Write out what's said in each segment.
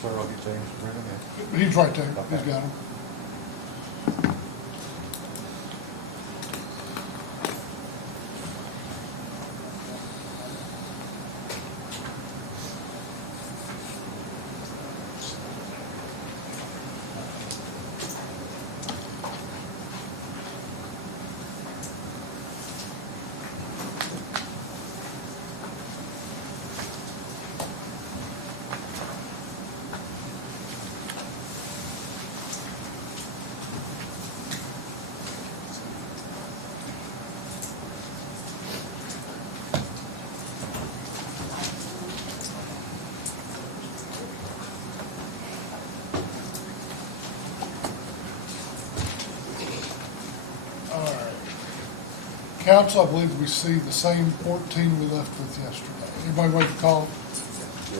Sir, I'll get James to bring him in. He's right there, he's Okay. got him. All right. Council, I believe we see the same 14 we left with yesterday. Anybody wait to call?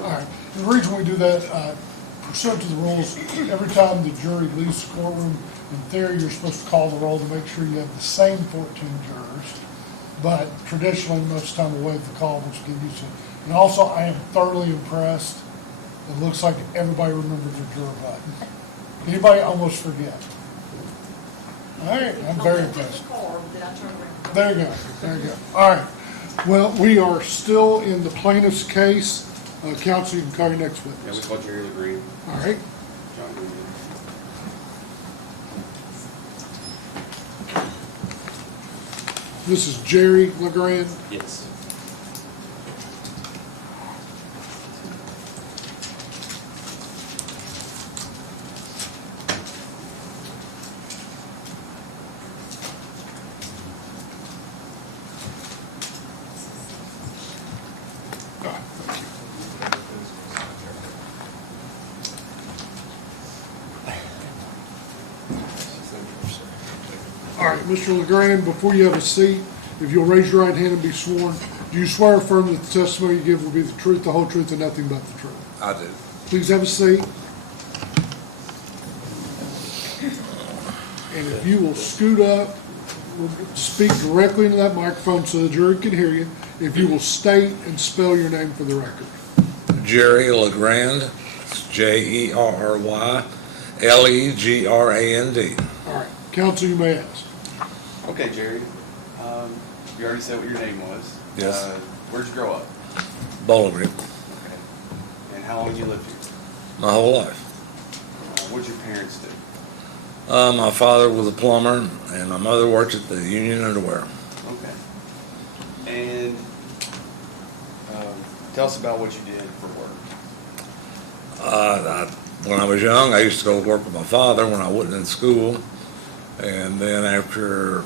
All right. The reason we do that, pursuant to the rules, every time the jury leaves the courtroom, in theory, you're supposed to call the roll to make sure you have the same 14 jurors. But traditionally, most of the time we'll waive the call, which give you some. And also, I am thoroughly impressed. It looks like everybody remembered their juror button. Anybody almost forget? All right, I'm very impressed. There you go, there you go. All right, well, we are still in the plaintiff's case. Counsel, you can call your next Yeah, we witness. call Jerry Legrand. All right, John Green. this is Jerry Legrand. Yes. Ah, thank you. All right, Mr. Legrand, before you have a seat, if you'll raise your right hand and be sworn, do you swear or affirm that the testimony you give will be the truth, the whole truth, and nothing but the truth? I do. Please have a seat. And if you will scoot up, we'll speak directly into that microphone so the jury can hear you. If you will state and spell your name for the record. Jerry Legrand. It's Jerry Legrand. All right, counsel, you may ask. Okay, Jerry. You already said what your name was. Yes. Where'd you grow up? Bowling Green. Okay. And how long you lived here? My whole life. What'd your parents do? My father was a plumber, and my mother worked at the Union Underwear. Okay. And tell us about what you did for work. When I was young, I used to go work with my father when I wasn't in school, and then after a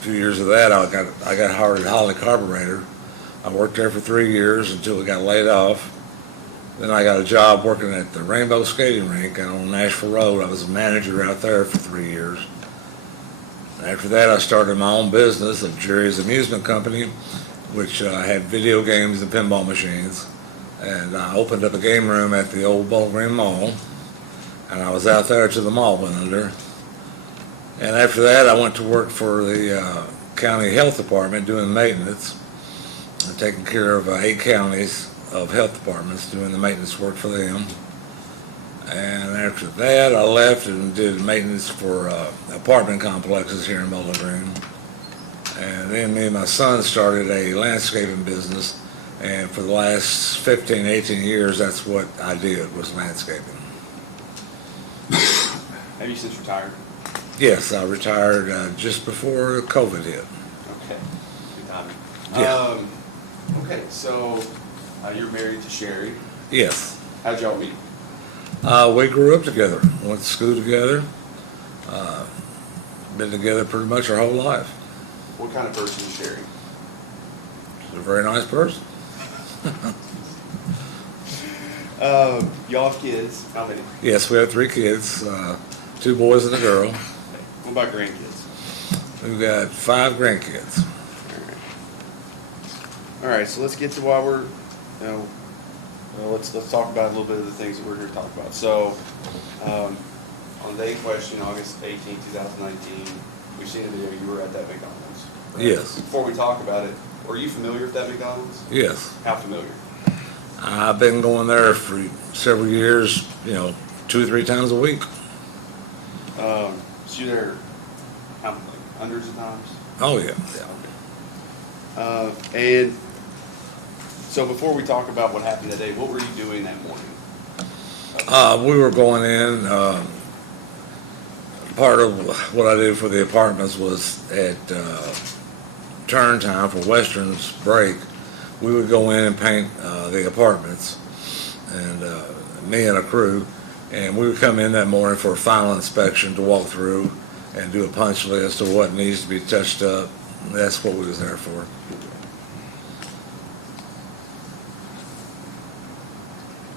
few years of that, I got hired at Holly Carburetor. I worked there for 3 years until we got laid off. Then I got a job working at the Rainbow Skating Rink out on Nashville Road. I was a manager out there for 3 years. After that, I started my own business of Jerry's Amusement Company, which had video games and pinball machines. And I opened up a game room at the old Bowling Green Mall, and I was out there till the mall went under. And after that, I went to work for the county health department doing maintenance, and taking care of 8 counties of health departments, doing the maintenance work for them. And after that, I left and did maintenance for apartment complexes here in Bowling Green. And then me and my son started a landscaping business, and for the last 15, 18 years, that's what I did, was landscaping. Have you since retired? Yes, I retired just before COVID hit. Okay. Good timing. Yeah. Okay, so you're married to Sherry. Yes. How'd y'all meet? We grew up together, went to school together, been together pretty much our whole life. What kind of person is Sherry? She's a very nice person. Y'all have kids. How many? Yes, we have 3 kids, 2 boys and a girl. What about grandkids? We've got 5 grandkids. All right, so let's get to why we're, let's talk about a little bit of the things that we're here to talk about. So, on the day in question, August 18, 2019, we've seen a video, you were at that McDonald's. Right? Yes. Before we talk about it, were you familiar with that McDonald's? Yes. How familiar? I've been going there for several years, 2 or 3 times a week. So you're there, how, like hundreds of times? Oh, yeah. And so before we talk about what happened today, what were you doing that morning? We were going in, part of what I did for the apartments was at turn time for Western's break, we would go in and paint the apartments, and me and a crew, and we would come in that morning for a final inspection to walk through and do a punch list of what needs to be touched up. That's what we was there for.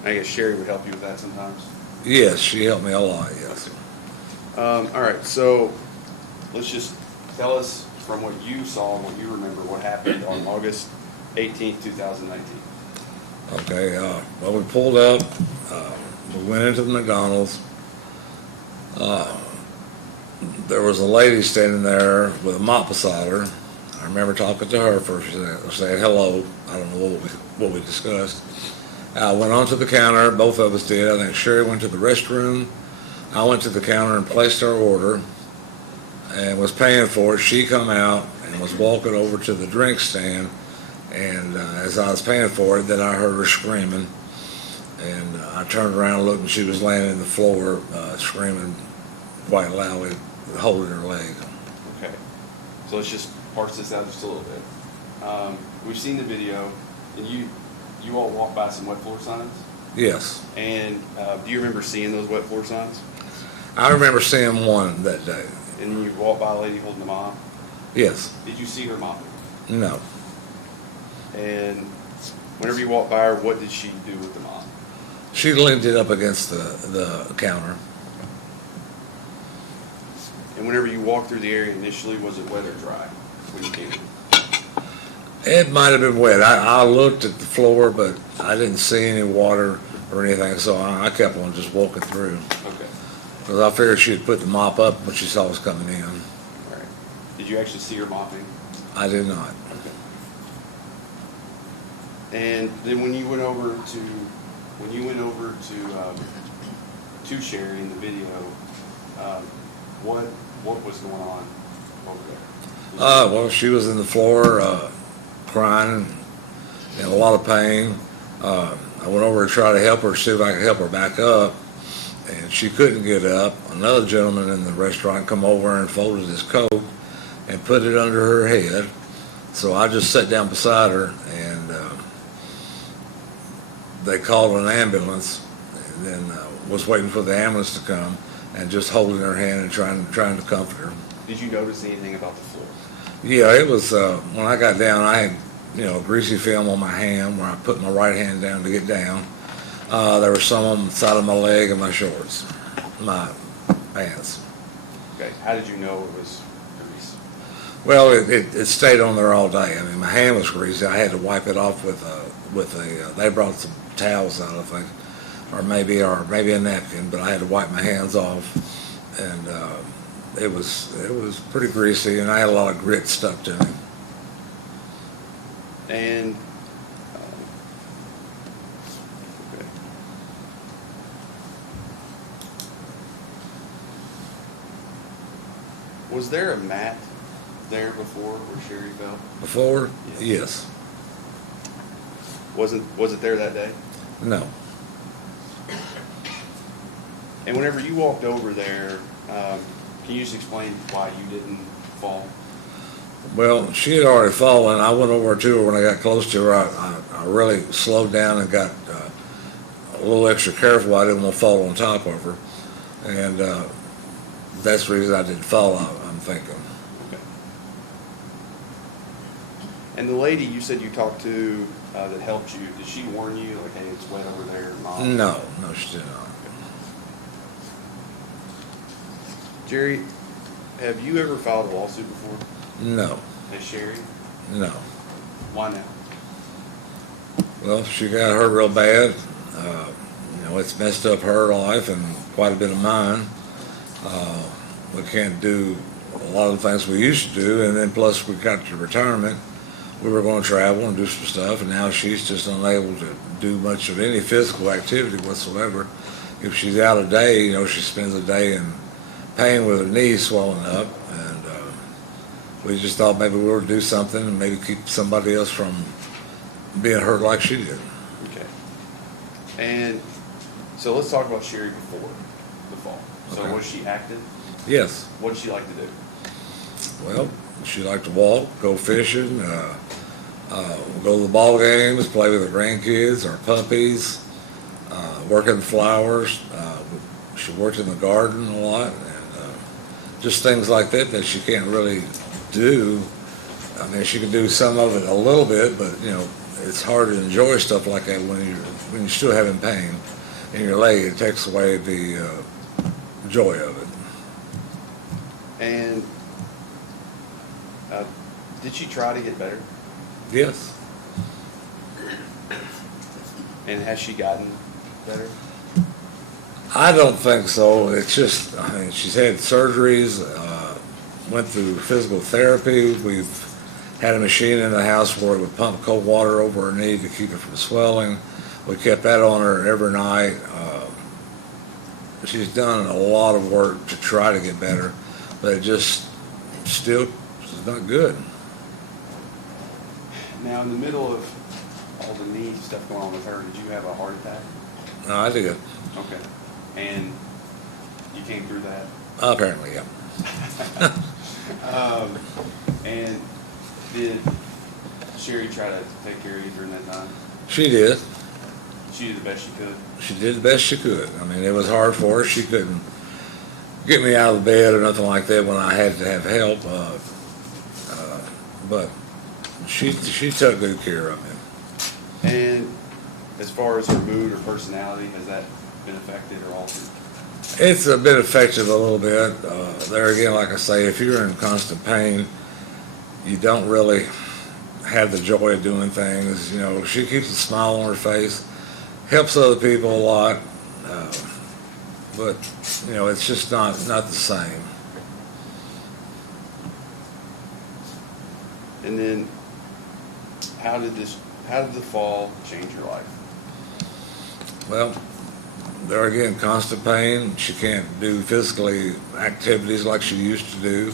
I guess Sherry would help you with that sometimes. Yes, she helped me a lot, yes. All right, so let's just tell us from what you saw, what you remember, what happened on August 18th, 2019. Okay, well, we pulled up, we went into the McDonald's. There was a lady standing there with a mop beside her. I remember talking to her first, saying hello. I don't know what we discussed. I went onto the counter, both of us did. I think Sherry went to the restroom. I went to the counter and placed our order and was paying for it. She come out and was walking over to the drink stand, and as I was paying for it, then I heard her screaming, and I turned around and looked, and she was laying in the floor screaming quite loudly, holding her leg. Okay, so let's just parse this out just a little bit. We've seen the video, and you all walked by some wet floor signs, Yes. and do you remember seeing those wet floor signs? I remember seeing one that day. And then you walked by a lady holding a mop. Yes. Did you see her mopping? No. And whenever you walked by her, what did she do with the mop? She leaned it up against the counter. And whenever you walked through the area initially, was it wet or dry when you came in? It might have been wet. I looked at the floor, but I didn't see any water or anything, so I kept on just walking through. Okay. Because I figured she'd put the mop up when she saw us coming in. All right. Did you actually see her mopping? I did not. Okay. And then when you went over to Sherry in the video, what was going on over there? Well, she was in the floor crying, in a lot of pain. I went over to try to help her, see if I could help her back up, and she couldn't get up. Another gentleman in the restaurant come over and folded his coat and put it under her head. So I just sat down beside her, and they called an ambulance, and then was waiting for the ambulance to come and just holding her hand and trying to comfort her. Did you notice anything about the floor? Yeah, it was, when I got down, I had, greasy film on my hand where I put my right hand down to get down. There was some on the side of my leg and my shorts, my pants. Okay. How did you know it was grease? Well, it stayed on there all day. I mean, my hand was greasy. I had to wipe it off with they brought some towels out, I think, or maybe a napkin, but I had to wipe my hands off, and it was pretty greasy, and I had a lot of grit stuck to me. And okay. Was there a mat there before where Sherry fell? Before? Yes. Yes. Was it there that day? No. And whenever you walked over there, can you just explain why you didn't fall? Well, she had already fallen. I went over to her when I got close to her. I really slowed down and got a little extra careful. I didn't want to fall on top of her. And that's the reason I didn't fall, I'm thinking. Okay. And the lady you said you talked to that helped you, did she warn you, like, hey, it's wet over there? Mom? No, she did not. Jerry, have you ever filed a lawsuit before? No, Has Sherry? no. Why now? Well, she got hurt real bad. It's messed up her life and quite a bit of mine. We can't do a lot of the things we used to do, and then plus we got to retirement. we were going to travel and do some stuff, and now she's just unable to do much of any physical activity whatsoever. If she's out a day, she spends a day in pain with her knees swelling up, and we just thought maybe we were to do something and maybe keep somebody else from being hurt like she did. Okay. And so let's talk about Sherry before the fall. So Okay. was she active? Yes. What did she like to do? Well, she liked to walk, go fishing, go to the ball games, play with her grandkids, our puppies, work in the flowers. She worked in the garden a lot, and just things like that that she can't really do. I mean, she can do some of it a little bit, but it's hard to enjoy stuff like that when you're still having pain in your leg. It takes away the joy of it. And did she try to get better? Yes. And has she gotten better? I don't think so. It's just, I mean, she's had surgeries, went through physical therapy. We've had a machine in the house where it would pump cold water over her knee to keep it from swelling. We kept that on her every night. She's done a lot of work to try to get better, but it just still is not good. Now, in the middle of all the knee stuff going on with her, did you have a heart attack? No, I did. Okay. And you came through that? Apparently, yeah. And did Sherry try to take care of you during that time? She did. She did the best she could? She did the best she could. I mean, it was hard for her. She couldn't get me out of the bed or nothing like that when I had to have help. But she took good care of me. And as far as her mood or personality, has that been affected or altered? It's been affected a little bit. There again, like I say, if you're in constant pain, you don't really have the joy of doing things. She keeps a smile on her face, helps other people a lot, but it's just not the same. And then, how did the fall change your life? Well, there again, constant pain. She can't do physically activities like she used to do.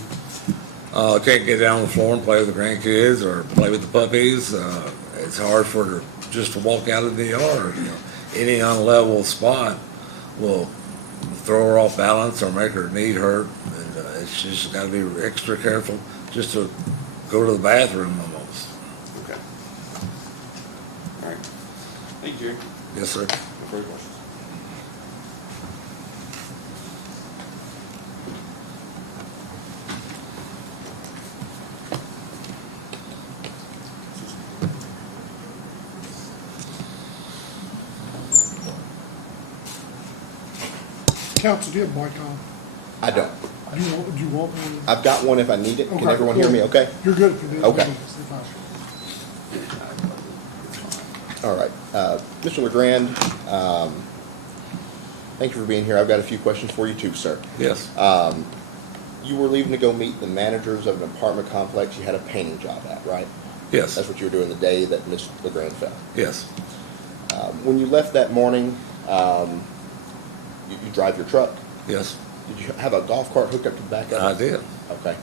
Can't get down on the floor and play with the grandkids or play with the puppies. It's hard for her just to walk out of the yard. Any unlevel spot will throw her off balance or make her knee hurt. And it's just got to be extra careful just to go to the bathroom almost. Okay. All right. Thank you, Jerry. Yes, sir. No further questions. Council, do you have mic on? I don't. Do you want one? I've got one if I need it. Can Okay, everyone hear me cool. okay? You're good if you do. Okay. All right. Mr. Legrand, thank you for being here. I've got a few questions for you too, sir. Yes. You were leaving to go meet the managers of an apartment complex you had a painting job at, right? Yes. That's what you were doing the day that Ms. Legrand fell. Yes. When you left that morning, you drive your truck. Yes. Did you have a golf cart hooked up to the back of it? I did. Okay.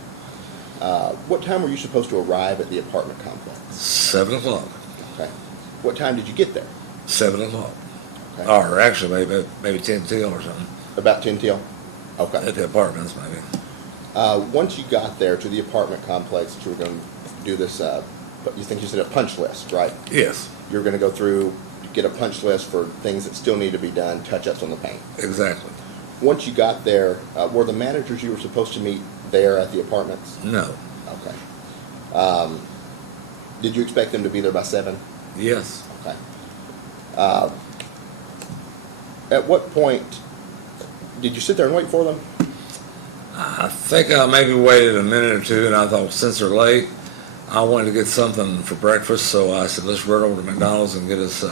What time were you supposed to arrive at the apartment complex? 7 o'clock. Okay. What time did you get there? 7 o'clock. Okay. Or actually, maybe 10 till or something. About 10 till? Okay. At the apartments, maybe. Once you got there to the apartment complex, that you were going to do this, you think you said a punch list, right? Yes. You were going to go through, get a punch list for things that still need to be done, touch-ups on the paint. Exactly. Once you got there, were the managers you were supposed to meet there at the apartments? No. Okay. Did you expect them to be there by 7? Yes. Okay. At what point, did you sit there and wait for them? I think I maybe waited a minute or two, and I thought since they're late, I wanted to get something for breakfast, so I said, let's run over to McDonald's and get us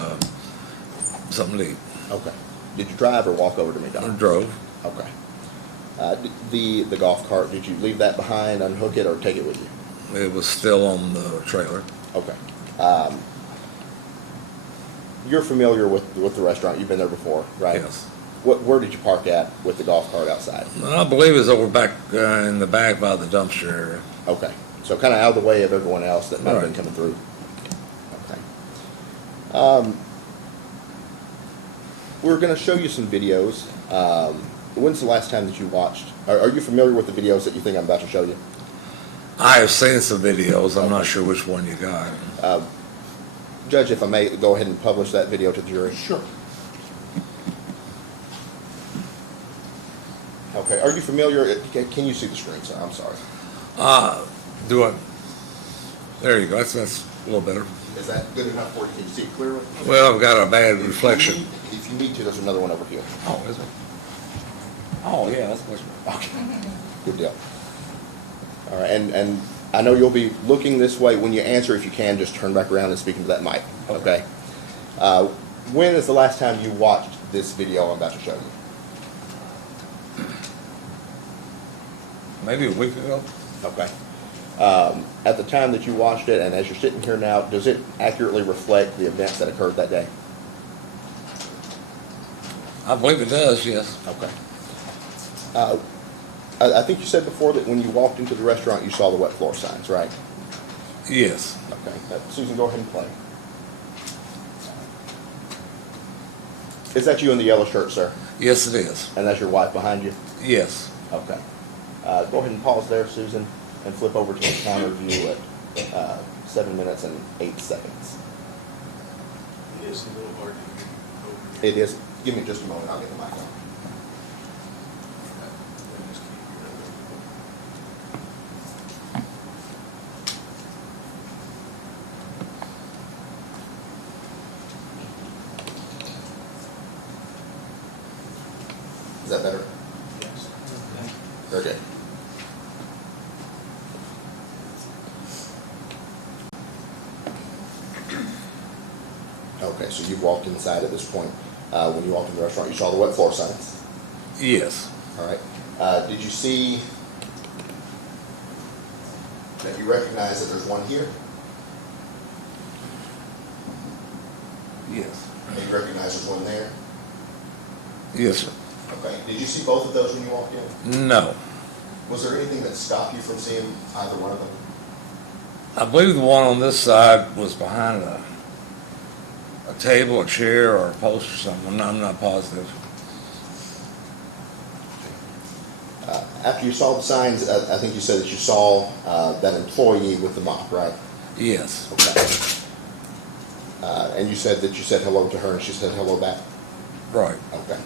something to eat. Okay. Did you drive or walk over to I McDonald's? drove. Okay. The golf cart, did you leave that behind, unhook it, or take it with you? It was still on the trailer. Okay. You're familiar with the restaurant, you've been there before, right? Yes. Where did you park at with the golf cart outside? I believe it's over back in the back by the dumpster area. Okay, so kind of out of the way of everyone else that might have been Right. coming through. Okay. We're gonna show you some videos. When's the last time that you watched? Are you familiar with the videos that you think I'm about to show you? I have seen some videos. I'm not sure which one you got. Judge, if I may, go ahead and publish that video to the jury. Sure. Okay, are you familiar, can you see the screen, sir? I'm sorry. Do I? There you go. That's a little better. Is that good enough for you? Can you see it clearly? Well, I've got a bad reflection. If you need to, there's another one over here. Oh, is it? Oh, yeah, that's much better. Okay, good deal. All right, and I know you'll be looking this way. When you answer, if you can, just turn back around and speak into that mic, okay? When is the last time you watched this video I'm about to show you? Maybe a week ago. Okay. At the time that you watched it, and as you're sitting here now, does it accurately reflect the events that occurred that day? I believe it does, yes. Okay. I think you said before that when you walked into the restaurant, you saw the wet floor signs, right? Yes. Okay. Susan, go ahead and play. Is that you in the yellow shirt, sir? Yes, it is. And that's your wife behind you? Yes. Okay. Go ahead and pause there, Susan, and flip over to the counter view at 7 minutes and 8 seconds. It is a little hard to get over. It is. Give me just a moment. I'll get the mic on. Is that better? Yes. Okay. Okay, so you've walked inside at this point. When you walked in the restaurant, you saw the wet floor signs. Yes. All right. Did you see that you recognize that there's one here? Yes. And you recognize there's one there? Yes, sir. Okay. Did you see both of those when you walked in? No. Was there anything that stopped you from seeing either one of them? I believe the one on this side was behind a table, a chair, or a post or something. I'm not positive. After you saw the signs, I think you said that you saw that employee with the mop, right? Yes. Okay. And you said that you said hello to her and she said hello back? Right. Okay.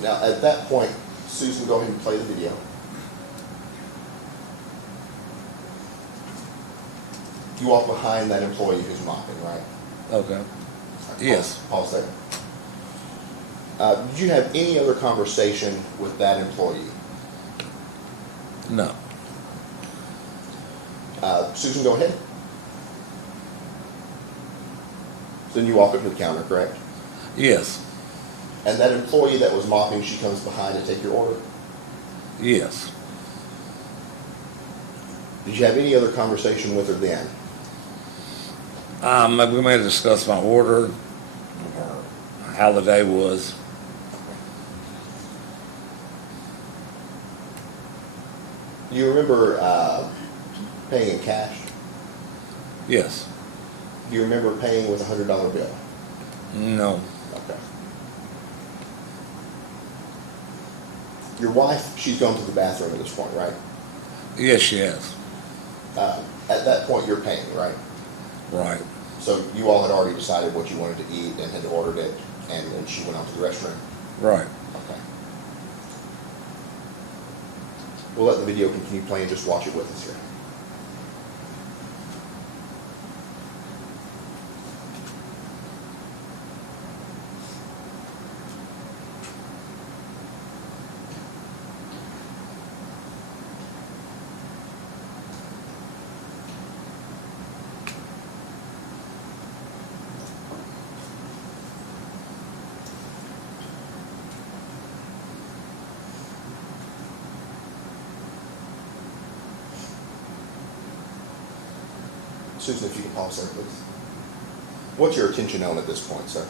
Now, at that point, Susan, go ahead and play the video. You walk behind that employee who's mopping, right? Okay. Yes. Pause there. Did you have any other conversation with that employee? No. Susan, go ahead. Then you walk up to the counter, correct? Yes. And that employee that was mopping, she comes behind to take your order? Yes. Did you have any other conversation with her then? We may discuss my order or how the day was. Do you remember paying in cash? Yes. Do you remember paying with a $100 bill? No. Okay. Your wife, she's gone to the bathroom at this point, right? Yes, she has. At that point, you're paying, right? Right. So you all had already decided what you wanted to eat and had ordered it, and then she went out to the restroom? Right. Okay. We'll let the video continue playing, just watch it with us here. Susan, if you can pause there, please. What's your attention on at this point, sir?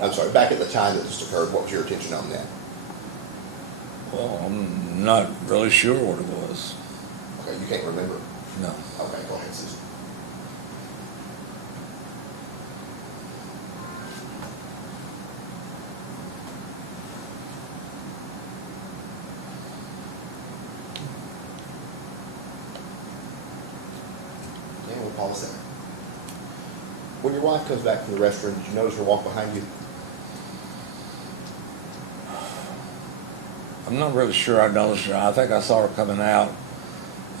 I'm sorry, back at the time that this occurred, what was your attention on then? Well, I'm not really sure what it was. Okay, you can't remember? No. Okay, go ahead, Susan. Okay, we'll pause there. When your wife comes back from the restroom, did you notice her walk behind you? I'm not really sure I noticed her. I think I saw her coming out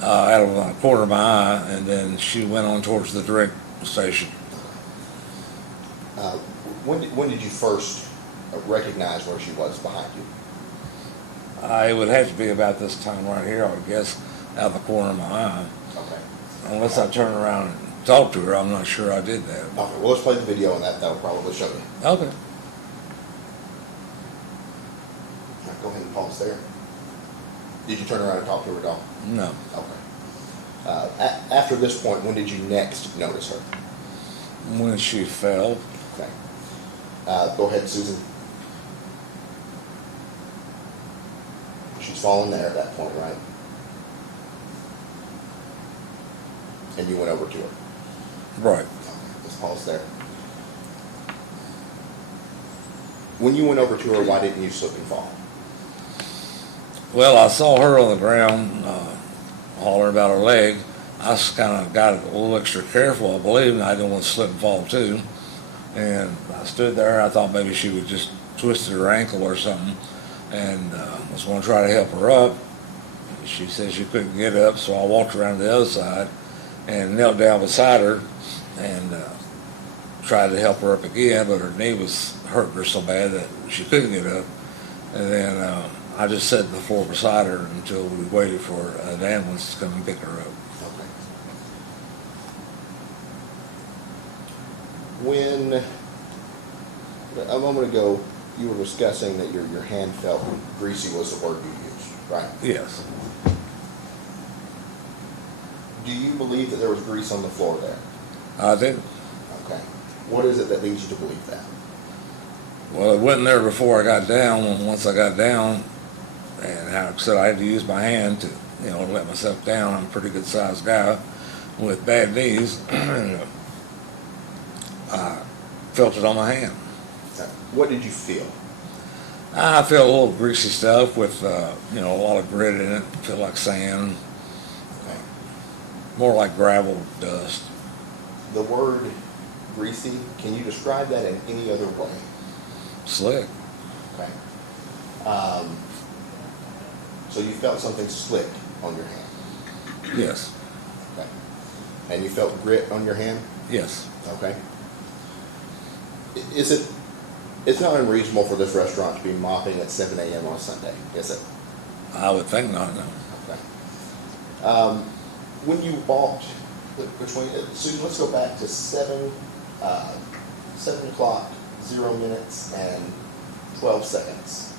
out of the corner of my eye, and then she went on towards the drink station. When did you first recognize where she was behind you? It would have to be about this time right here, I would guess, out of the corner of my eye. Okay. Unless I turn around and talk to her, I'm not sure I did that. Okay, well, let's play the video and that'll probably show you. Okay. All right, go ahead and pause there. Did you turn around and talk to her at all? No. Okay. After this point, when did you next notice her? When she fell, Okay. Go ahead, Susan. She's fallen there at that point, right? And you went over to her. right. Okay, let's pause there. When you went over to her, why didn't you slip and fall? Well, I saw her on the ground, hollering about her leg. I just kind of got a little extra careful, I believe, and I didn't want to slip and fall too. And I stood there. I thought maybe she would just twisted her ankle or something, and was going to try to help her up. She said she couldn't get up, so I walked around to the other side and knelt down beside her and tried to help her up again, but her knee was hurting her so bad that she couldn't get up. And then I just sat on the floor beside her until we waited for an ambulance to come and pick her up. Okay. When, a moment ago, you were discussing that your hand felt greasy was the word you used, right? Yes. Do you believe that there was grease on the floor there? I did. Okay. What is it that leads you to believe that? Well, it wasn't there before I got down. And once I got down, and like I said, I had to use my hand to, let myself down. I'm a pretty good sized guy with bad knees. And I felt it on my hand. What did you feel? I felt a little greasy stuff with, a lot of grit in it. Feel like sand, Okay. more like gravel dust. The word greasy, can you describe that in any other way? Slick. Okay. So you felt something slick on your hand? Yes. Okay. And you felt grit on your hand? Yes. Okay. It's not unreasonable for this restaurant to be mopping at 7 a.m. on a Sunday, is it? I would think not, no. Okay. When you walked between, Susan, let's go back to 7 o'clock, 0 minutes and 12 seconds.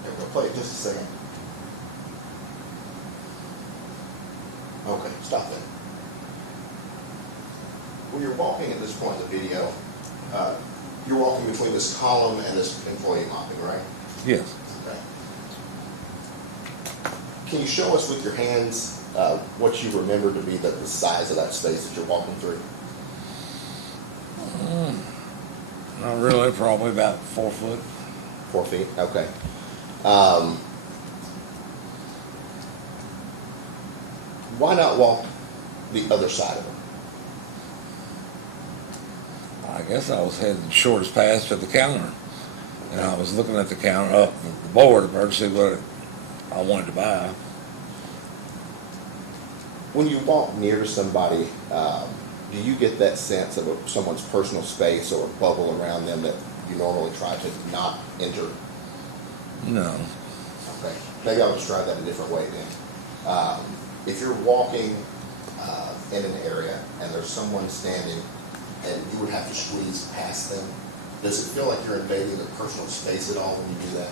Okay, we'll play it just a second. Okay, stop that. When you're walking at this point in the video, you're walking between this column and this employee mopping, right? Yes. Okay. Can you show us with your hands what you remember to be the size of that space that you're walking through? Not really, probably about 4 foot. 4 feet, okay. Why not walk the other side of it? I guess I was heading the shortest path to the counter. And I was looking at the counter, up the board, to see what I wanted to buy. When you walk near to somebody, do you get that sense of someone's personal space or a bubble around them that you normally try to not enter? No. Okay, maybe I'll just try that a different way then. If you're walking in an area and there's someone standing and you would have to squeeze past them. Does it feel like you're invading their personal space at all when you do that?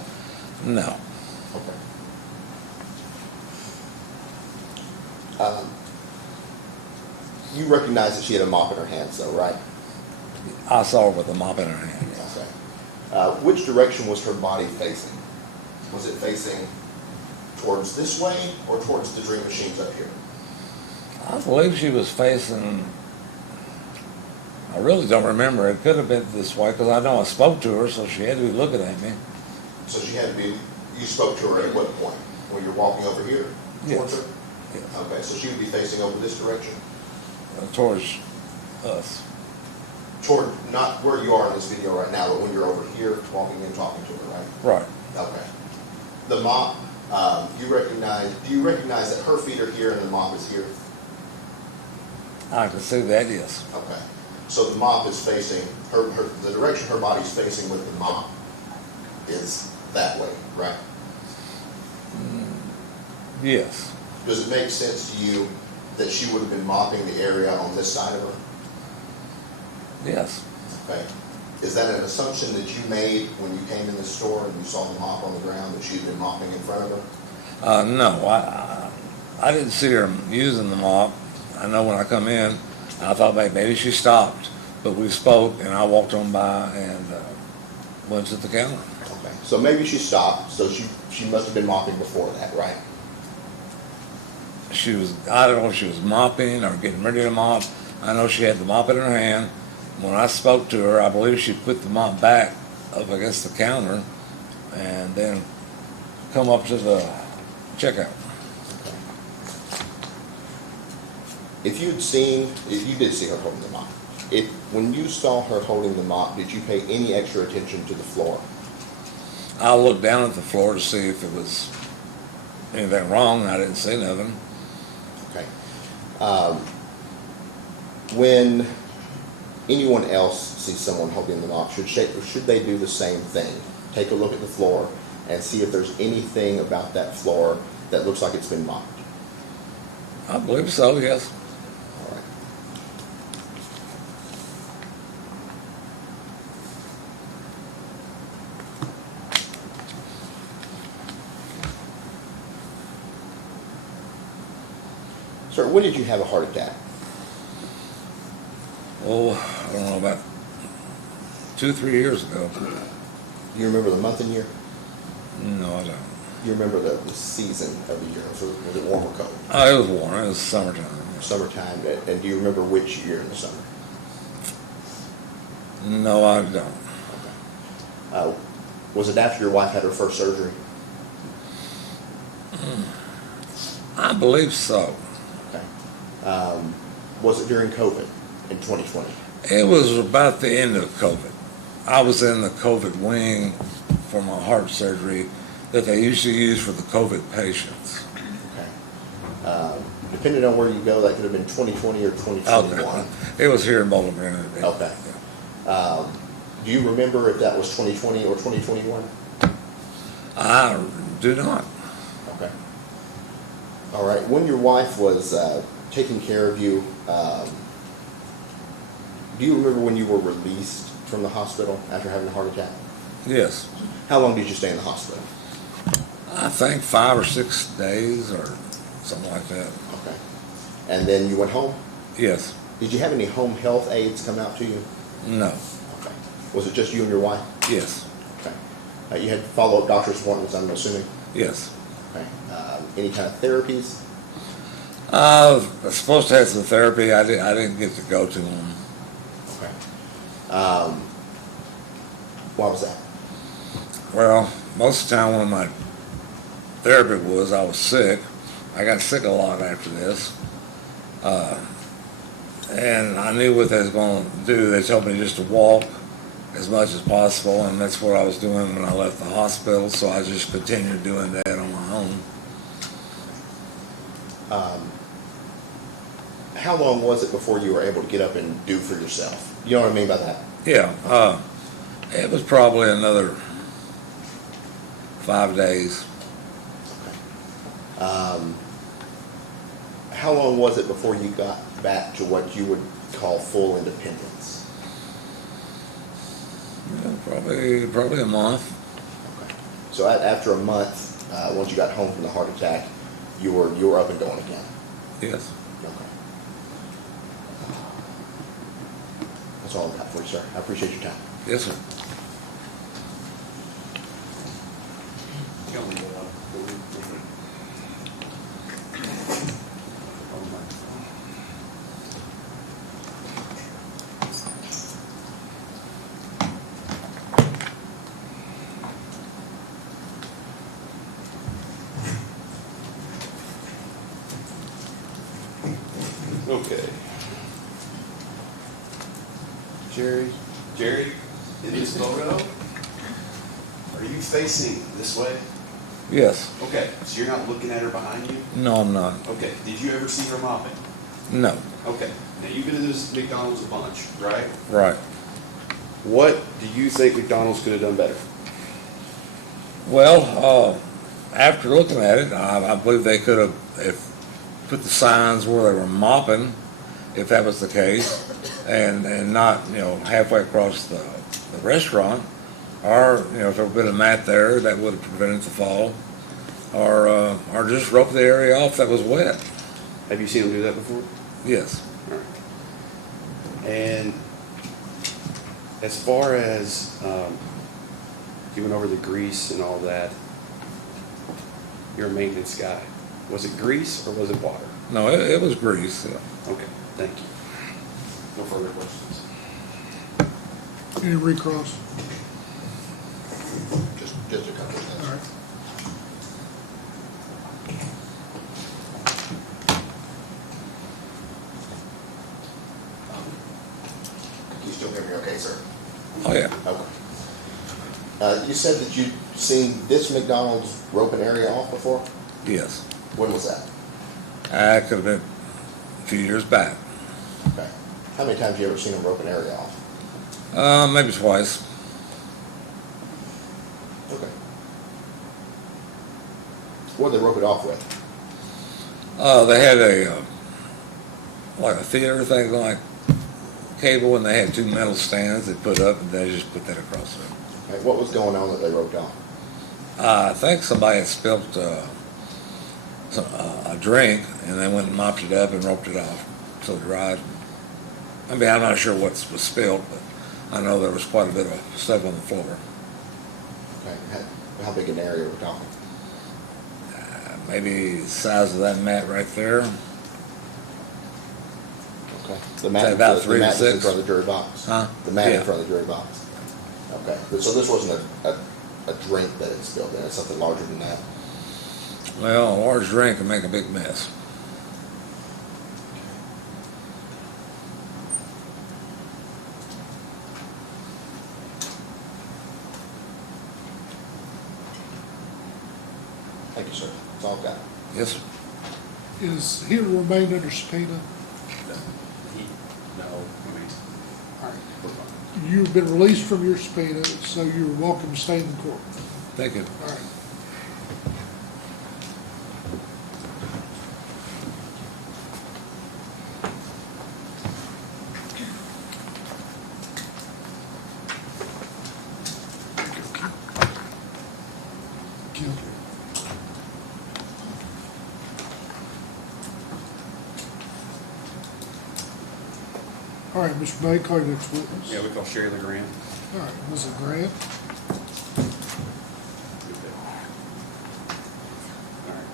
No. Okay. You recognize that she had a mop in her hands though, right? I saw her with a mop in her hand, yes. Okay. Which direction was her body facing? Was it facing towards this way or towards the dream machines up here? I believe she was facing, I really don't remember. It could have been this way, because I know I spoke to her, so she had to be looking at me. So she had to be, you spoke to her at what point? When you're walking over here towards Yes. her? Yes. Okay, so she would be facing over this direction? Towards us. Toward, not where you are in this video right now, but when you're over here walking and talking to her, right? Right. Okay. The mop, do you recognize that her feet are here and the mop is here? I can see that, yes. Okay. So the mop is facing, the direction her body's facing with the mop is that way, right? Yes. Does it make sense to you that she would have been mopping the area on this side of her? Yes. Okay. Is that an assumption that you made when you came in the store and you saw the mop on the ground, that she'd been mopping in front of her? No, I didn't see her using the mop. I know when I come in, I thought maybe she stopped, but we spoke and I walked on by and went to the counter. Okay. So maybe she stopped, so she must have been mopping before that, right? I don't know if she was mopping or getting ready to mop. I know she had the mop in her hand. When I spoke to her, I believe she put the mop back up against the counter and then come up to the checkout. If you did see her holding the mop, when you saw her holding the mop, did you pay any extra attention to the floor? I looked down at the floor to see if it was anything wrong. I didn't see nothing. Okay. When anyone else sees someone holding the mop, should they do the same thing? Take a look at the floor and see if there's anything about that floor that looks like it's been mopped. I believe so, yes. All right. Sir, when did you have a heart attack? Oh, I don't know, about 2-3 years ago. Do you remember the month and year? No, I don't. You remember the season of the year? Was it warm or cold? Oh, it was warm. It was summertime. Yes. Summertime. And do you remember which year in the summer? No, I don't. Was it after your wife had her first surgery? I believe so. Okay. Was it during COVID in 2020? It was about the end of COVID. I was in the COVID wing for my heart surgery that they usually use for the COVID patients. Okay. Depending on where you go, that could have been 2020 or 2021. Okay. It was here in Bowling Green. Okay. Do you remember if that was 2020 or 2021? I do not. Okay. All right. When your wife was taking care of you, do you remember when you were released from the hospital after having a heart attack? Yes. How long did you stay in the hospital? I think 5 or 6 days or something like that. Okay. And then you went home? Yes. Did you have any home health aides come out to you? No. Okay. Was it just you and your wife? Yes. Okay. You had follow-up doctor's appointments, I'm assuming? Yes. Okay. Any kind of therapies? I was supposed to have some therapy. I didn't get to go to them. Okay. Why was that? Well, most of the time when my therapy was, I was sick. I got sick a lot after this. And I knew what they was going to do. They told me just to walk as much as possible, and that's what I was doing when I left the hospital, so I just continued doing that on my own. How long was it before you were able to get up and do for yourself? You know what I mean by that? Yeah, it was probably another 5 days. how long was it before you got back to what you would call full independence? Yeah, probably a month. Okay. So after a month, once you got home from the heart attack, you were up and going again? Yes. Okay. That's all I've got for you, sir. I appreciate your time. Yes, sir. Okay. Jerry, in this photo, are you facing this way? Yes. Okay, so you're not looking at her behind you? No, I'm not. Okay, did you ever see her mopping? No. Okay, now you've been to this McDonald's a bunch, right? Right. What do you think McDonald's could have done better? Well, after looking at it, I believe they could have, if, put the signs where they were mopping, if that was the case, and not, halfway across the restaurant, or, if there had been a mat there, that would have prevented the fall, or just rope the area off that was wet. Have you seen them do that before? Yes. All right. And as far as you went over the grease and all that, you're a maintenance guy. Was it grease or was it water? No, it was grease. Yeah. Okay, thank you. No further questions. Any recross? Just a couple of things. All right. Can you still hear me okay, sir? Oh, yeah. Okay. You said that you'd seen this McDonald's rope an area off before? Yes. When was that? I could have been a few years back. Okay. How many times have you ever seen them rope an area off? Maybe twice. Okay. What did they rope it off with? They had like a theater thing, like cable, and they had two metal stands they put up, and they just put that across there. Okay. What was going on that they roped off? I think somebody had spilt a drink, and they went and mopped it up and roped it off so it dried. I mean, I'm not sure what was spilled, but I know there was quite a bit of stuff on the floor. Okay. How big an area we're talking? Maybe the size of that mat right there. Okay. The mat, About the 3 to mat was in 6. front of the jury box? Huh? The mat in Yeah. front of the jury box? Okay. So this wasn't a drink that had spilled in, it's something larger than that? Well, a large drink can make a big mess. Thank you, sir. That's all I've got. Yes, sir. Is he to remain under subpoena? No, I mean, all right, we're fine. You've been released from your subpoena, so you're welcome to stay in the court. Thank you. All right. Guilty. All right, Mr. May, call your next witness. Yeah, we call Sherry Legrand. All right, Mrs. Grant. All right.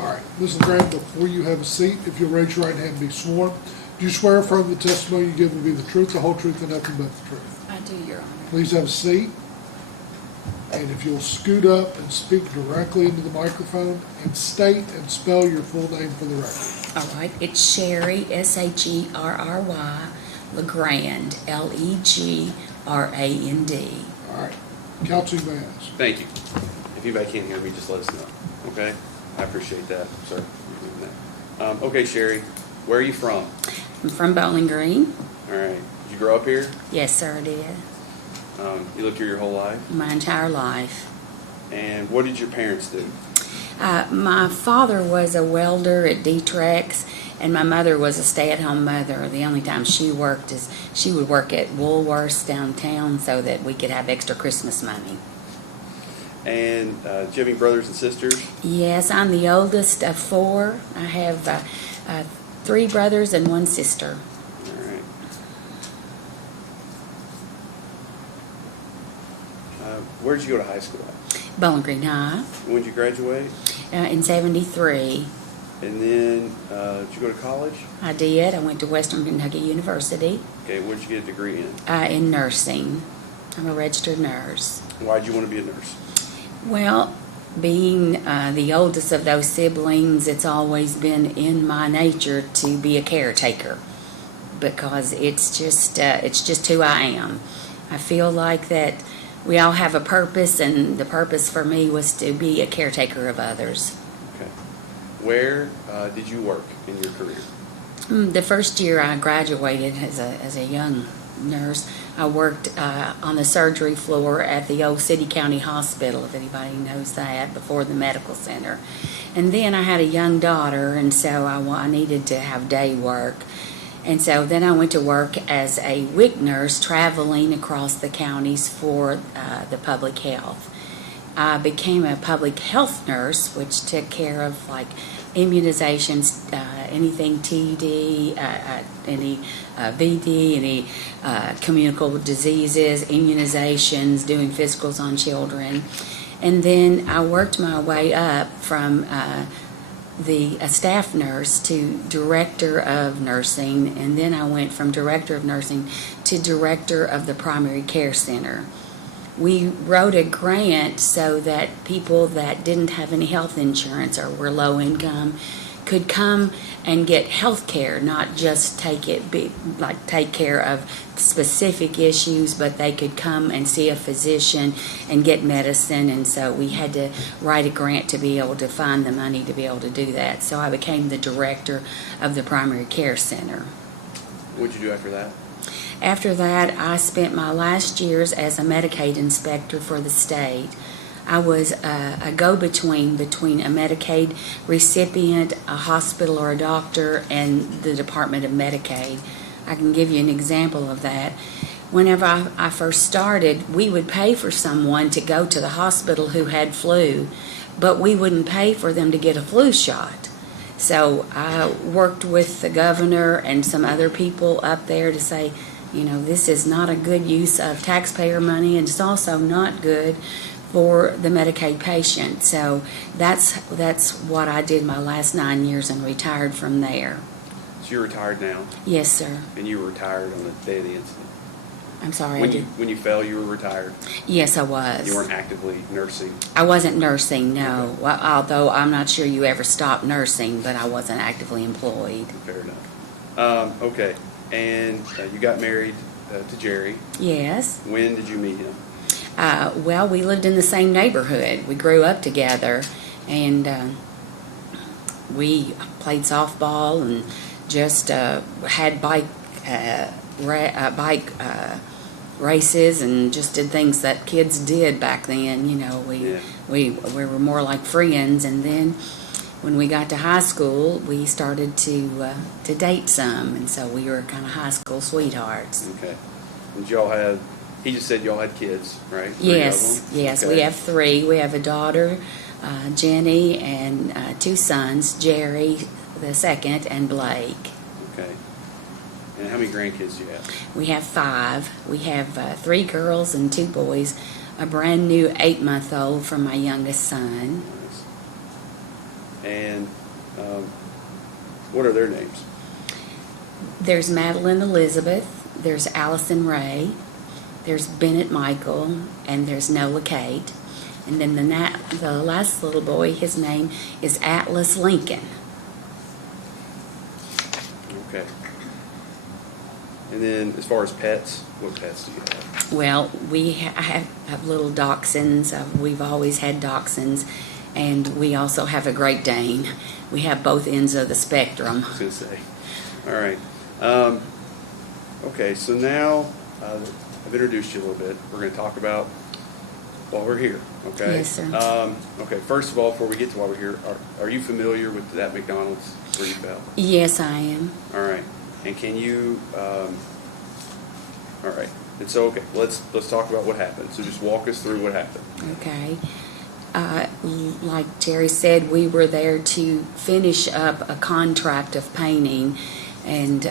All right, Mrs. Grant, before you have a seat, if you'll raise your right hand and be sworn, do you swear affirm the testimony you give will be the truth, the whole truth, and nothing but the truth? I do, Your Honor. Please have a seat. And if you'll scoot up and speak directly into the microphone and state and spell your full name for the record. All right, it's Sherry, Sherry, Legrand, Legrand. All right, counsel, you may ask. Thank you. If anybody can't hear me, just let us know, okay? I appreciate that, sir. Okay, Sherry, where are you from? I'm from Bowling Green. All right. Did you grow up here? Yes, sir, I did. You lived here your whole life? My entire life. And what did your parents do? My father was a welder at D-Trex, and my mother was a stay-at-home mother. The only time she worked is she would work at Woolworths downtown so that we could have extra Christmas money. And do you have any brothers and sisters? Yes, I'm the oldest of four. I have 3 brothers and 1 sister. All right. Where did you go to high school at? Bowling Green High When did you graduate? in '73. And then did you go to college? I did. I went to Western Kentucky University Okay, what did you get a degree in? in nursing. I'm a registered nurse. Why did you want to be a nurse? Well, being the oldest of those siblings, it's always been in my nature to be a caretaker because it's just who I am. I feel like that we all have a purpose, and the purpose for me was to be a caretaker of others. Okay. Where did you work in your career? The first year I graduated as a young nurse, I worked on the surgery floor at the old City County Hospital, if anybody knows that, before the medical center. And then I had a young daughter, and so I needed to have day work. And so then I went to work as a WIC nurse traveling across the counties for the public health. I became a public health nurse, which took care of like immunizations, anything TD, any VD, any communicable diseases, immunizations, doing physicals on children. And then I worked my way up from a staff nurse to director of nursing, and then I went from director of nursing to director of the primary care center. We wrote a grant so that people that didn't have any health insurance or were low income could come and get health care, not just take care of specific issues, but they could come and see a physician and get medicine. And so we had to write a grant to be able to find the money to be able to do that. So I became the director of the primary care center. What did you do after that? After that, I spent my last years as a Medicaid inspector for the state. I was a go-between between a Medicaid recipient, a hospital or a doctor, and the Department of Medicaid. I can give you an example of that. Whenever I first started, we would pay for someone to go to the hospital who had flu, but we wouldn't pay for them to get a flu shot. So I worked with the governor and some other people up there to say, this is not a good use of taxpayer money, and it's also not good for the Medicaid patient. So that's what I did my last 9 years and retired from there. So you're retired now, Yes, sir. and you were retired on the day of the incident. I'm sorry. When you fell, you were retired. Yes, I was. You weren't actively nursing. I wasn't nursing, no. Well, although I'm not sure you ever stopped nursing, but I wasn't actively employed. Fair enough. Okay, and you got married to Jerry. Yes. When did you meet him? Well, we lived in the same neighborhood. We grew up together, and we played softball and just had bike races and just did things that kids did back then. We were more like friends, and then when we got to high school, we started to date some, and so we were kind of high school sweethearts. Okay. And y'all had, he just said y'all had kids, right? Yes, 3 of them? yes, Okay. we have 3. We have a daughter, Jenny, and 2 sons, Jerry the second and Blake. Okay. And how many grandkids do you have? We have 5. We have 3 girls and 2 boys, a brand new 8-month-old from my youngest son. Nice. And what are their names? There's Madeline Elizabeth, there's Allison Ray, there's Bennett Michael, and there's Noah Kate. And then the last little boy, his name is Atlas Lincoln. Okay. And then as far as pets, what pets do you have? Well, I have little dachshunds. We've always had dachshunds. And we also have a Great Dane. We have both ends of the spectrum. I was going to say. All right. Okay, so now, I've introduced you a little bit. We're gonna talk about why we're here, okay? Yes, sir. Okay, first of all, before we get to why we're here, are you familiar with that McDonald's where you fell? Yes, I am. All right, and can you, all right, and so, okay, let's talk about what happened. So just walk us through what happened. Okay. Like Jerry said, we were there to finish up a contract of painting, and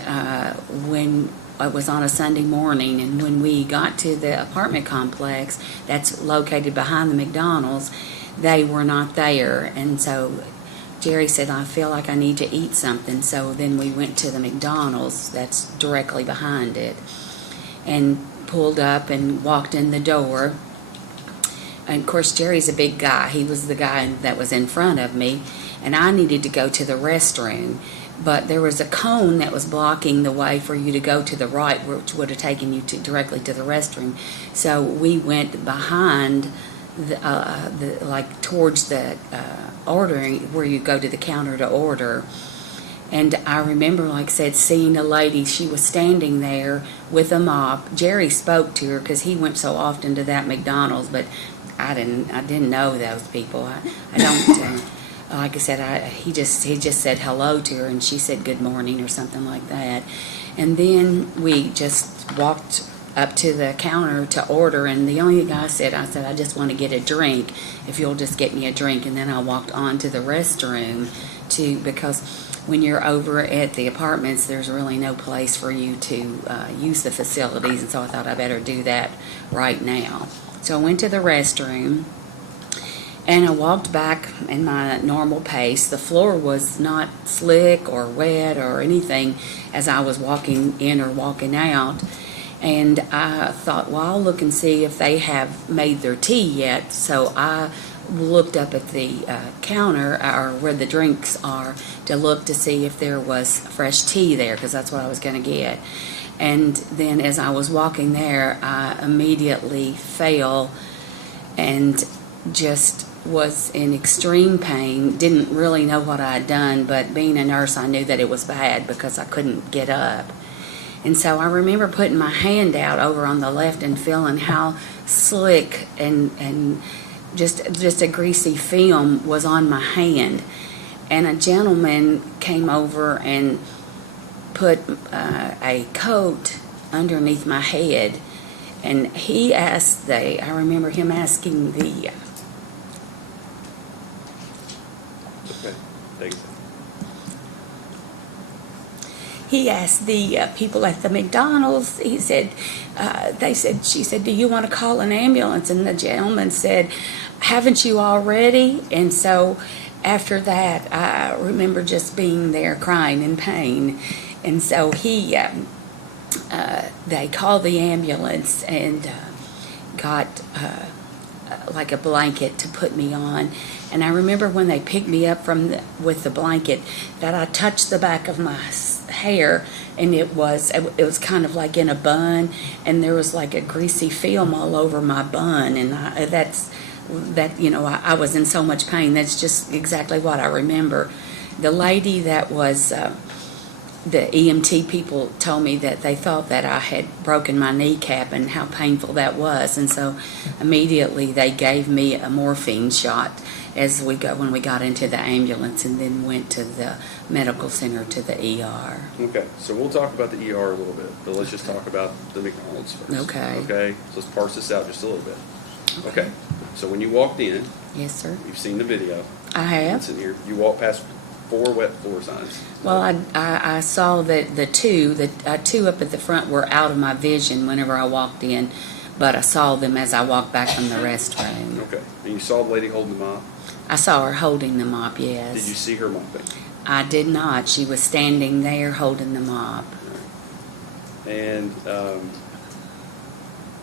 when it was on a Sunday morning, and when we got to the apartment complex that's located behind the McDonald's, they were not there, and so Jerry said, I feel like I need to eat something. So then we went to the McDonald's that's directly behind it, and pulled up and walked in the door. And of course, Jerry's a big guy. He was the guy that was in front of me, and I needed to go to the restroom. But there was a cone that was blocking the way for you to go to the right, which would have taken you directly to the restroom. So we went behind like towards the ordering, where you go to the counter to order. And I remember, like I said, seeing a lady. She was standing there with a mop. Jerry spoke to her because he went so often to that McDonald's, but I didn't know those people. I don't. Like I said, he just said hello to her, and she said good morning or something like that. And then we just walked up to the counter to order, and the only thing I said, I just want to get a drink. If you'll just get me a drink. And then I walked on to the restroom because when you're over at the apartments, there's really no place for you to use the facilities, and so I thought I better do that right now. So I went to the restroom, and I walked back in my normal pace. The floor was not slick or wet or anything as I was walking in or walking out. And I thought, well, I'll look and see if they have made their tea yet. So I looked up at the counter, or where the drinks are, to look to see if there was fresh tea there, because that's what I was going to get. And then as I was walking there, I immediately fell and just was in extreme pain. Didn't really know what I had done, but being a nurse, I knew that it was bad because I couldn't get up. And so I remember putting my hand out over on the left and feeling how slick and just a greasy film was on my hand. And a gentleman came over and put a coat underneath my head, and he asked I remember him asking the Okay, thanks. he asked the people at the McDonald's. He said, she said, do you want to call an ambulance? And the gentleman said, haven't you already? And so after that, I remember just being there crying in pain. And so they called the ambulance and got like a blanket to put me on. And I remember when they picked me up with the blanket, that I touched the back of my hair, and it was kind of like in a bun, and there was like a greasy film all over my bun, and I was in so much pain. That's just exactly what I remember. The lady that was the EMT people told me that they thought that I had broken my kneecap and how painful that was, and so immediately they gave me a morphine shot when we got into the ambulance, and then went to the medical center to the ER. Okay, so we'll talk about the ER a little bit, but let's just talk about the McDonald's first. Okay. Okay, so let's parse this out just a little bit. Okay, so when you walked in, Yes, sir. you've seen the video. I have. It's in here. You walked past 4 wet floor signs. Well, I saw that the two up at the front were out of my vision whenever I walked in, but I saw them as I walked back from the restroom. Okay, and you saw the lady holding the mop. I saw her holding the mop, yes. Did you see her mopping? I did not. She was standing there holding the mop. And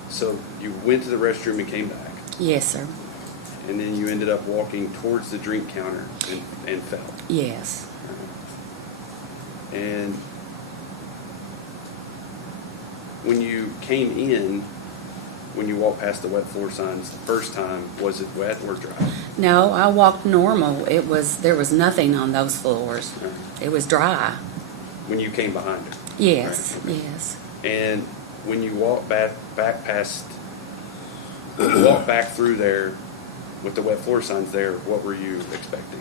so you went to the restroom and came back, Yes, sir. and then you ended up walking towards the drink counter and fell. Yes. And when you came in, when you walked past the wet floor signs the first time, was it wet or dry? No, I walked normal. There was nothing on those floors. It was dry. When you came behind her? Yes, Right, okay. yes. And when you walk back through there with the wet floor signs there, what were you expecting?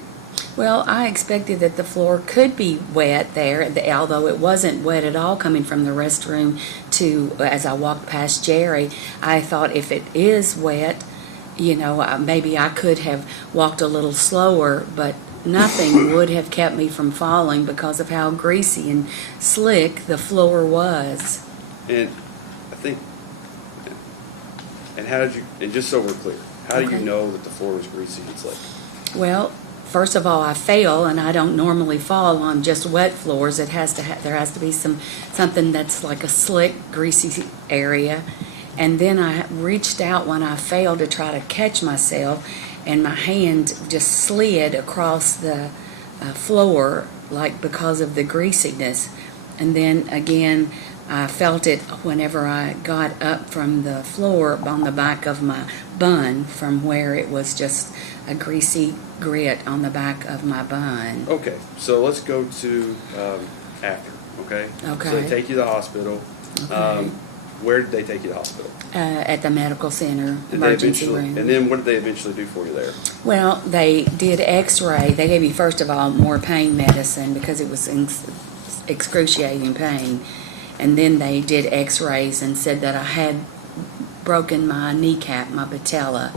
Well, I expected that the floor could be wet there, although it wasn't wet at all coming from the restroom to, as I walked past Jerry. I thought if it is wet, maybe I could have walked a little slower, but nothing would have kept me from falling because of how greasy and slick the floor was. And I think, and how did you, and just so we're clear, how do you Okay. know that the floor was greasy and slick? Well, first of all, I fell, and I don't normally fall on just wet floors. There has to be something that's like a slick, greasy area. And then I reached out when I fell to try to catch myself, and my hand just slid across the floor, like because of the greasiness. And then again, I felt it whenever I got up from the floor on the back of my bun, from where it was just a greasy grit on the back of my bun. Okay, so let's go to after, okay? Okay. So they take you to the hospital. Okay. Where did they take you to the hospital? At the medical center, Did they emergency eventually, room. and then what did they eventually do for you there? Well, they did x-ray. They gave me, first of all, more pain medicine because it was excruciating pain. And then they did x-rays and said that I had broken my kneecap, my patella.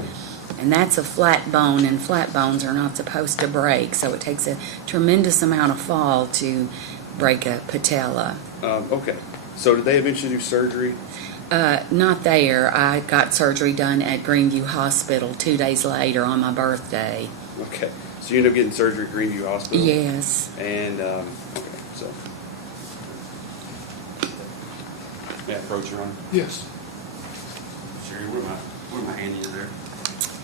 And that's a flat bone, and flat bones are not supposed to break. So it takes a tremendous amount of fall to break a patella. Okay, so did they eventually do surgery? Not there. I got surgery done at Greenview Hospital 2 days later on my birthday. Okay, so you ended up getting surgery at Greenview Hospital? Yes. And, okay, so. Yeah, approach your own. Yes. Sherry, what am I handing you there?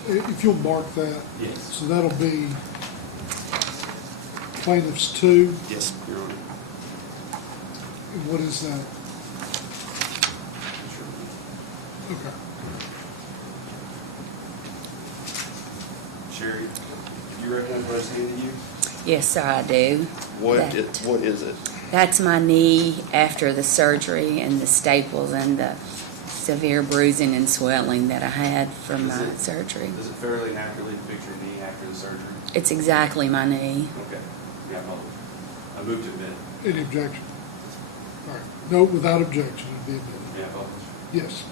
If you'll mark that. Yes. So that'll be plaintiffs 2. Yes, Your Honor. What is that? Okay. Sherry, do you recognize what I was handing you? Yes, sir, I do. What That- is it? That's my knee after the surgery and the staples and the severe bruising and swelling that I had from my surgery. Does it fairly accurately depict your knee after the surgery? It's exactly my knee. Okay. Yeah, I moved it a bit. Any objection? All right. No, without objection, it'll be admitted. Yeah, I apologize. Yes.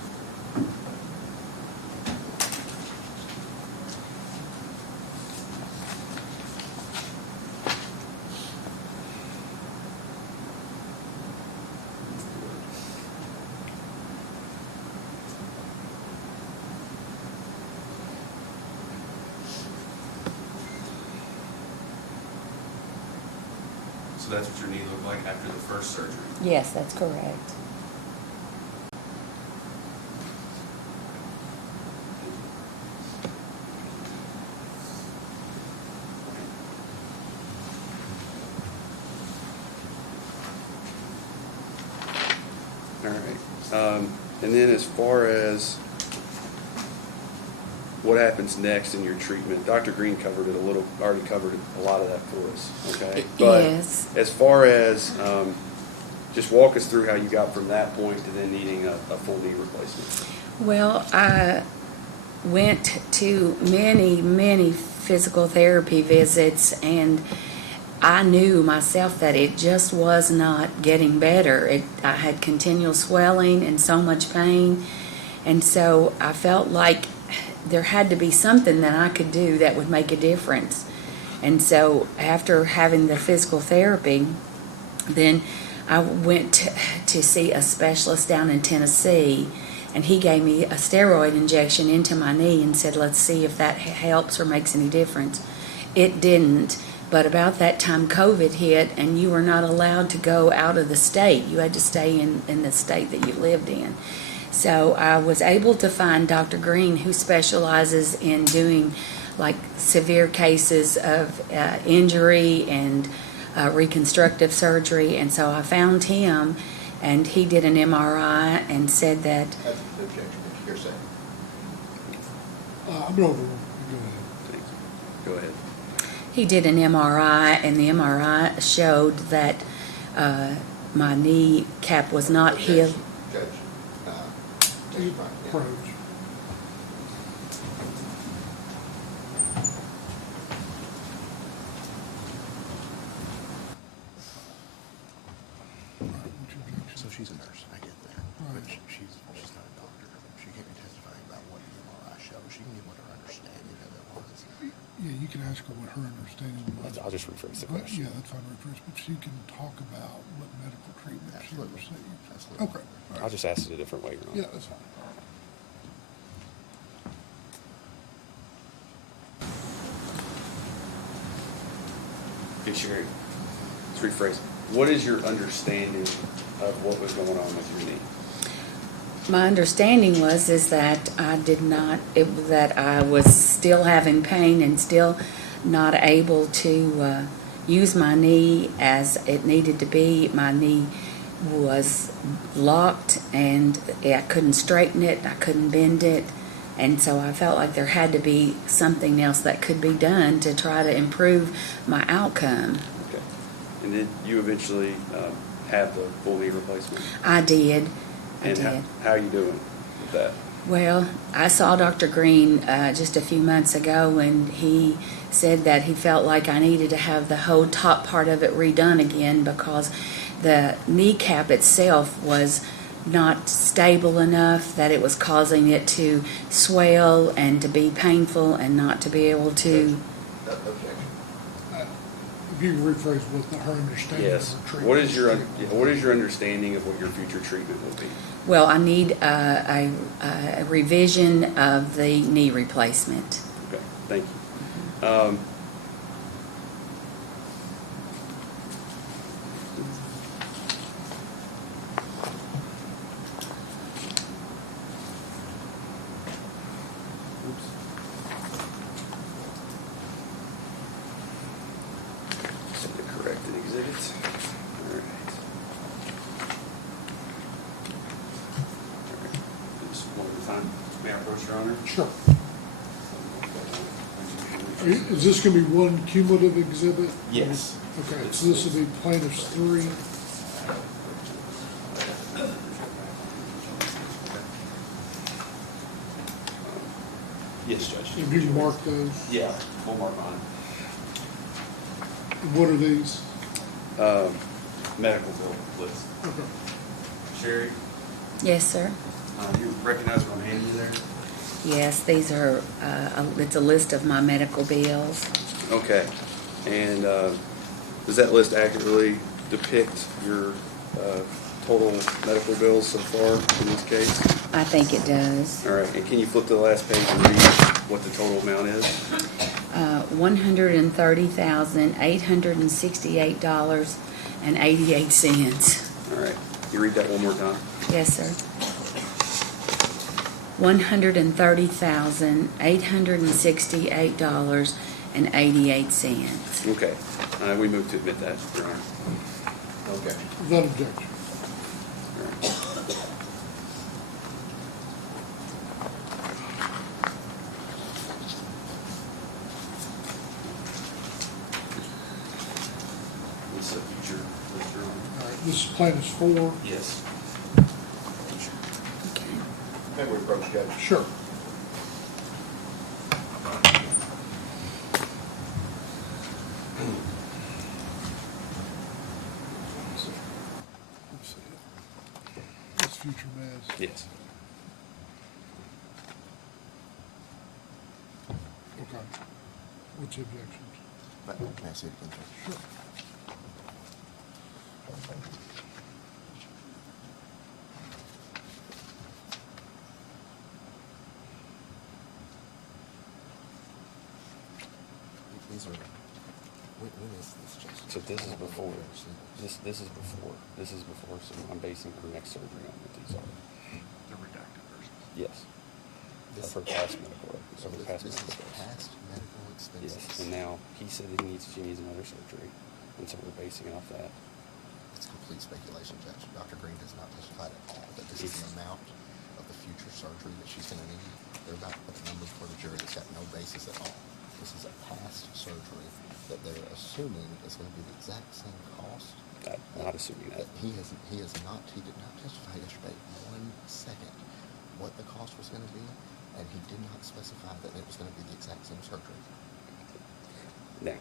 So that's what your knee looked like after the first surgery? Yes, that's correct. All right. And then as far as what happens next in your treatment, Dr. Green covered it already covered a lot of that for us, okay? Yes. But as far as, just walk us through how you got from that point to then needing a full knee replacement. Well, I went to many physical therapy visits, and I knew myself that it just was not getting better. I had continual swelling and so much pain, and so I felt like there had to be something that I could do that would make a difference. And so after having the physical therapy, then I went to see a specialist down in Tennessee, and he gave me a steroid injection into my knee and said, let's see if that helps or makes any difference. It didn't, but about that time COVID hit, and you were not allowed to go out of the state. You had to stay in the state that you lived in. So I was able to find Dr. Green, who specializes in doing like severe cases of injury and reconstructive surgery. And so I found him, and he did an MRI and said that, That's the objection, it's hearsay. I'm going to, go ahead. Thank you. Go ahead. he did an MRI, and the MRI showed that my knee cap was not healed. Judge. You Right, yeah. approach. So she's a nurse, I get that, but Right. she's not a doctor. She can't be testifying about what the MRI showed. She can give what her understanding of it was. Yeah, you can ask her what her understanding was. I'll just rephrase the But, question. yeah, that's fine, rephrase, but she can talk about what medical treatment she Absolutely. received. Absolutely. Okay. all I'll right. just ask it a different way, Your Honor. Yeah, that's fine. Okay, Sherry, let's rephrase. What is your understanding of what was going on with your knee? My understanding is that that I was still having pain and still not able to use my knee as it needed to be. My knee was locked and I couldn't straighten it, I couldn't bend it. And so I felt like there had to be something else that could be done to try to improve my outcome. Okay. And did you eventually have the full knee replacement? I did. I And did. how are you doing with that? Well, I saw Dr. Green just a few months ago, and he said that he felt like I needed to have the whole top part of it redone again because the kneecap itself was not stable enough, that it was causing it to swell and to be painful and not to be able to. If you can rephrase what her understanding of Yes. her treatment. What is your understanding of what your future treatment will be? Well, I need a revision of the knee replacement. Okay, thank you. Set the corrected exhibits. All right. All right. Just one more time. May I approach, Your Honor? Sure. Is this gonna be one cumulative exhibit? Yes. Okay, so this will be plaintiff's 3. Yes, Judge. Have you marked those? Yeah, we'll mark on. What are these? Medical bill list. Okay. Sherry, Yes, sir. you recognize what I'm handing you there? Yes, these are, it's a list of my medical bills. Okay. And does that list accurately depict your total medical bills so far in this case? I think it does. All right, and can you flip to the last page and read what the total amount is? $130,868.88. All right, can you read that one more time? Yes, sir. $130,868.88. Okay, we move to admit that, Your Honor. Okay. Without objection. All right. What's the future list, Your Honor? All right, this is plaintiff's 4. Yes. May we approach, Judge? Sure. Let's see. This future meds. Yes. Okay. What's the objections? Can I see it again, Judge? Sure. These are, when is this, Judge? So this is before, this is before, so I'm basing her next surgery on what these are. The redacted versions. Yes. Of her past medical, of her past This medical is bills. past medical Yes, expenses. and now he said that she needs another surgery, and so we're basing it off that. It's complete speculation, Judge. Dr. Green has not testified at all that this is the amount of the future surgery that she's gonna need. They're about to put the numbers for the jury that's got no basis at all. This is a past surgery that they're assuming is gonna be the exact same cost I'm not assuming that. He did not testify yesterday 1 second what the cost was gonna be, and he did not specify that it was gonna be the exact same surgery. Now,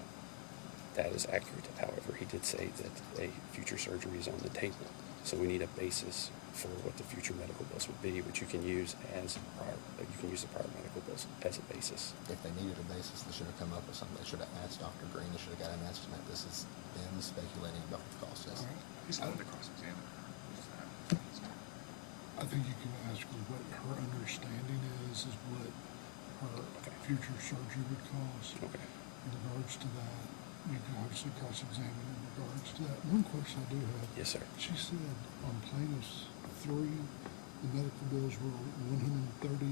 that is accurate. However, he did say that a future surgery is on the table. So we need a basis for what the future medical bills would be, which you can use as you can use the prior medical bills as a basis. If they needed a basis, they should have come up with something. They should have asked Dr. Green, they should have got an estimate. This is them speculating about what the cost is. All right. He's not the cross-examiner. I think you can ask her what her understanding is what her future surgery would cost. Okay. In regards to that, you can obviously cross-examine in regards to that. One question I do have. Yes, sir. She said on plaintiff's 3, the medical bills were $130,000.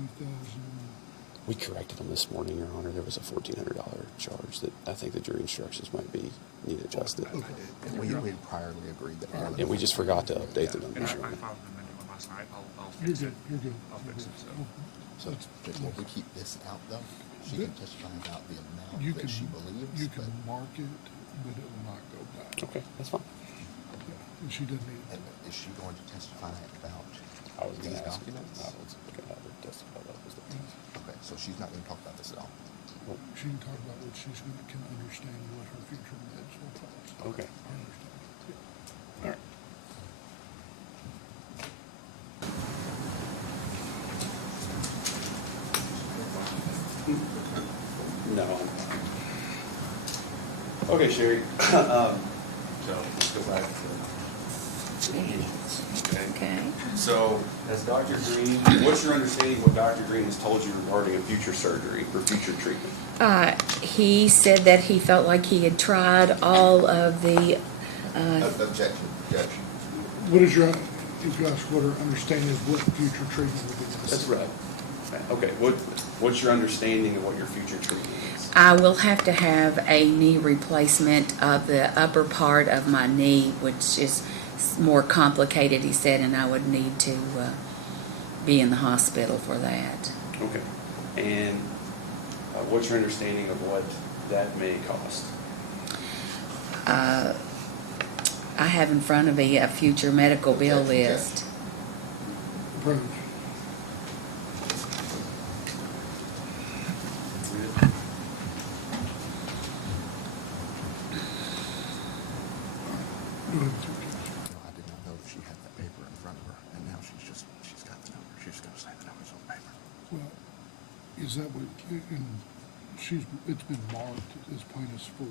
We corrected them this morning, Your Honor. There was a $1,400 charge that I think the jury instructions might need adjusted. Okay. And we had priorly agreed that. none of And we the- just forgot to update the And numbers. I Your Honor. filed an amendment one last night. I'll You're fix it. good, you're good. I'll you're fix good. it, so. So, That's- will we keep this out though? She can testify about the amount You that can, she believes, you but, can mark it, but it will not go back. Okay, that's fine. Yeah, and she doesn't need and is she going to testify about I was going these to ask. documents? I was going to have her testify about those documents. Okay, so she's not gonna talk about this at all? She can talk about what she's gonna, can understand what her future meds will cost. Okay. I understand. Yeah. All right. No. Okay, Sherry. So let's go back to. Okay. Okay. So, has Dr. Green, what's your understanding of what Dr. Green has told you regarding a future surgery or future treatment? He said that he felt like he had tried all of the, Objection, Judge. What is your, if you ask what her understanding is what future treatment would be? That's right. Okay, what's your understanding of what your future treatment is? I will have to have a knee replacement of the upper part of my knee, which is more complicated, he said, and I would need to be in the hospital for that. Okay. And what's your understanding of what that may cost? I have in front of me a future medical bill list. Approved. Go ahead, Mr. Judge. No, I did not know that she had that paper in front of her, and now she's got the number. She's gonna say the numbers on paper. Well, is that what, and it's been marked as plaintiff's 4.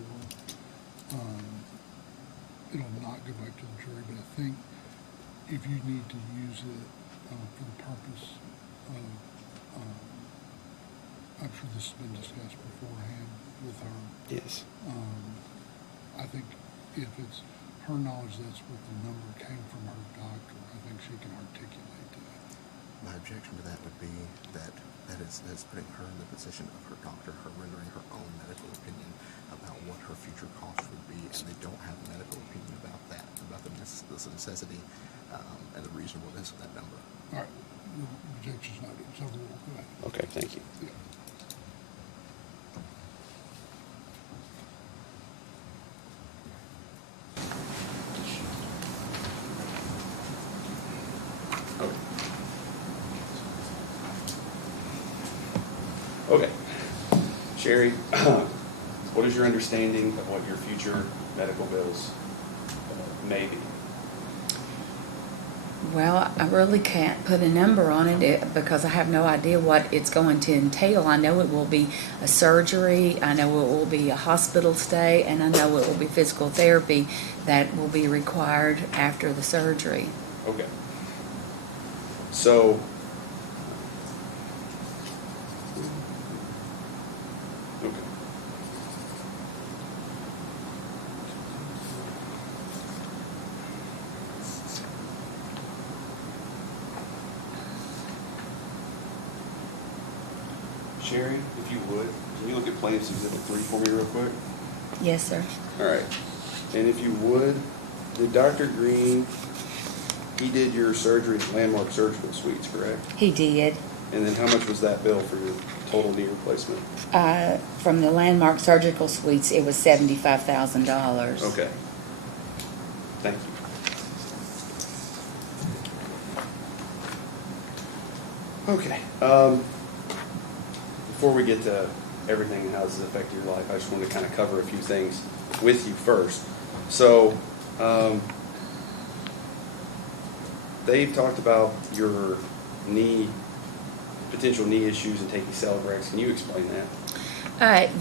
It'll not go back to the jury, but I think if you need to use it for the purpose of, I'm sure this has been discussed beforehand with her. Yes. I think if it's her knowledge that's what the number came from her doctor, I think she can articulate that. My objection to that would be that that's putting her in the position of her doctor, her rendering her own medical opinion about what her future costs would be, and they don't have a medical opinion about that, about the necessity and the reasonableness of that number. All right, your objection's noted, so we'll go ahead. Okay, thank you. Yeah. Okay. Sherry, what is your understanding of what your future medical bills may be? Well, I really can't put a number on it because I have no idea what it's going to entail. I know it will be a surgery, I know it will be a hospital stay, and I know it will be physical therapy that will be required after the surgery. Okay. So, okay. Sherry, if you would, can you look at plaintiff's exhibit 3 for me real quick? Yes, sir. All right. And if you would, did Dr. Green, he did your surgery at Landmark Surgical Suites, correct? He did. And then how much was that bill for your total knee replacement? From the Landmark Surgical Suites, it was $75,000. Okay. Thank you. Okay, before we get to everything and how this has affected your life, I just wanted to kind of cover a few things with you first. So, Dave talked about your potential knee issues and taking Celebrex. Can you explain that?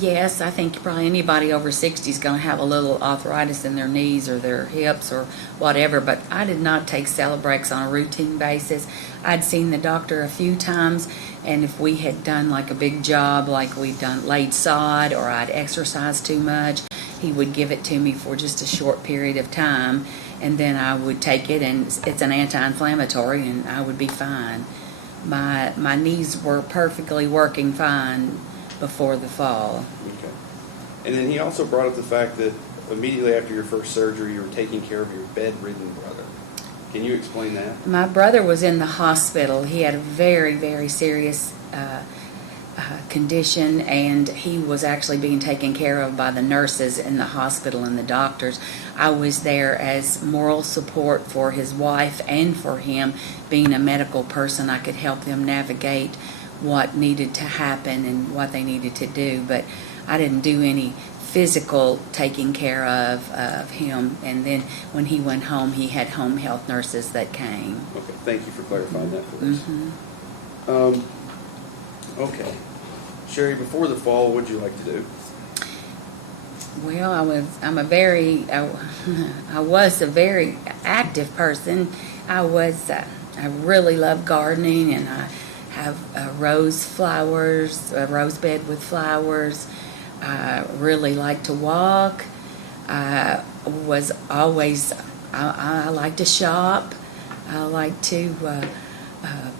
Yes, I think probably anybody over 60 is going to have a little arthritis in their knees or their hips or whatever, but I did not take Celebrex on a routine basis. I'd seen the doctor a few times, and if we had done like a big job, like we'd done laid sod or I'd exercised too much, he would give it to me for just a short period of time, and then I would take it, and it's an anti-inflammatory, and I would be fine. My knees were perfectly working fine before the fall. Okay. And then he also brought up the fact that immediately after your first surgery, you were taking care of your bedridden brother. Can you explain that? My brother was in the hospital. He had a very, very serious condition, and he was actually being taken care of by the nurses in the hospital and the doctors. I was there as moral support for his wife and for him. Being a medical person, I could help them navigate what needed to happen and what they needed to do, but I didn't do any physical taking care of him. And then when he went home, he had home health nurses that came. Okay, thank you for clarifying that for us. Mm-hmm. Okay. Sherry, before the fall, what would you like to do? Well, I was a very active person. I really love gardening, and I have rose bed with flowers. I really like to walk. I like to shop. I like to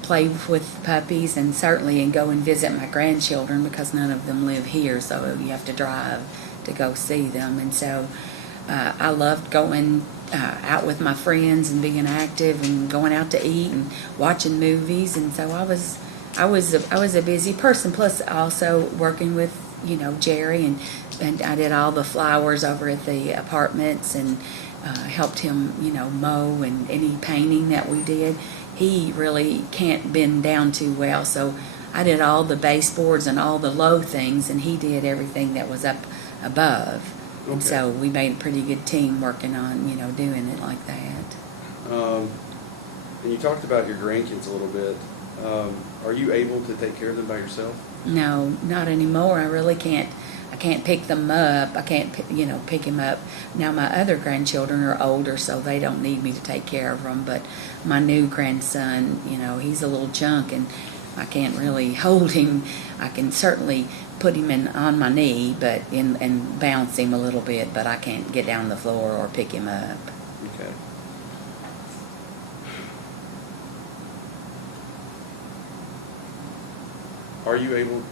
play with puppies, and certainly go and visit my grandchildren because none of them live here, so you have to drive to go see them. And so I loved going out with my friends and being active and going out to eat and watching movies. And so I was a busy person, plus also working with Jerry, and I did all the flowers over at the apartments, and helped him mow, and any painting that we did. He really can't bend down too well, so I did all the baseboards and all the low things, and he did everything that was up above. Okay. And so we made a pretty good team working on doing it like that. And you talked about your grandkids a little bit. Are you able to take care of them by yourself? No, not anymore. I really can't. I can't pick them up. I can't, pick him up. Now my other grandchildren are older, so they don't need me to take care of them. But my new grandson, he's a little chunk, and I can't really hold him. I can certainly put him on my knee, and bounce him a little bit, but I can't get down the floor or pick him up. Okay. Are you able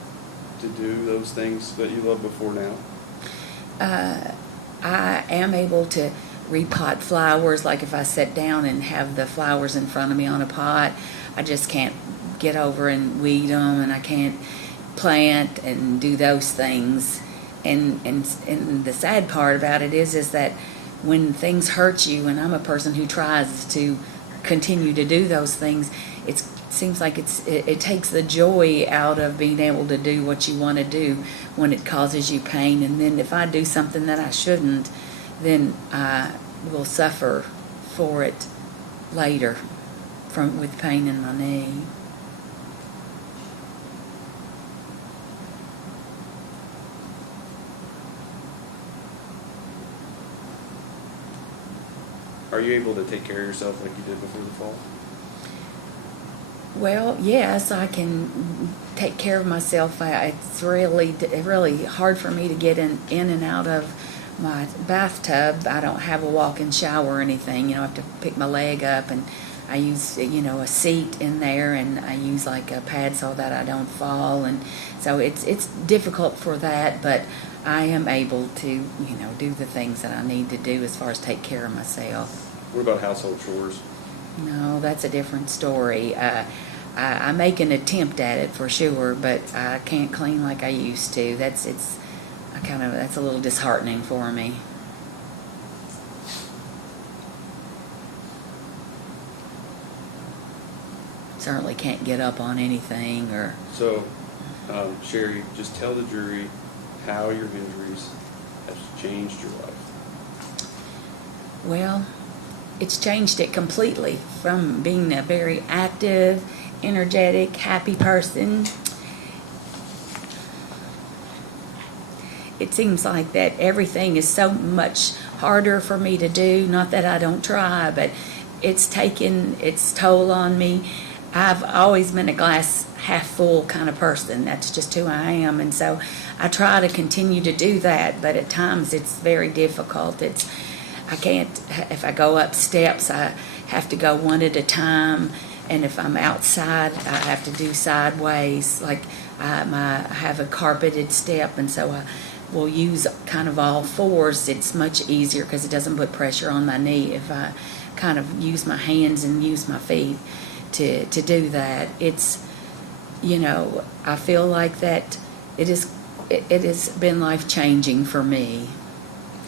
to do those things that you loved before now? I am able to repot flowers. Like if I sit down and have the flowers in front of me on a pot, I just can't get over and weed them, and I can't plant and do those things. And the sad part about it is that when things hurt you, and I'm a person who tries to continue to do those things, it seems like it takes the joy out of being able to do what you want to do when it causes you pain. And then if I do something that I shouldn't, then I will suffer for it later with pain in my knee. Are you able to take care of yourself like you did before the fall? Well, yes, I can take care of myself. It's really hard for me to get in and out of my bathtub. I don't have a walk-in shower or anything. I have to pick my leg up, and I use, a seat in there, and I use like a pad so that I don't fall. And so it's difficult for that, but I am able to, do the things that I need to do as far as take care of myself. What about household chores? No, that's a different story. I make an attempt at it for sure, but I can't clean like I used to. That's a little disheartening for me. certainly can't get up on anything or, So, Sherry, just tell the jury how your injuries have changed your life. well, it's changed it completely from being a very active, energetic, happy person. It seems like that everything is so much harder for me to do. Not that I don't try, but it's taken its toll on me. I've always been a glass half full kind of person. That's just who I am. And so I try to continue to do that, but at times it's very difficult. I can't, if I go up steps, I have to go one at a time. And if I'm outside, I have to do sideways. Like I have a carpeted step, and so I will use kind of all fours. It's much easier because it doesn't put pressure on my knee if I kind of use my hands and use my feet to do that. It's, I feel like that it has been life-changing for me.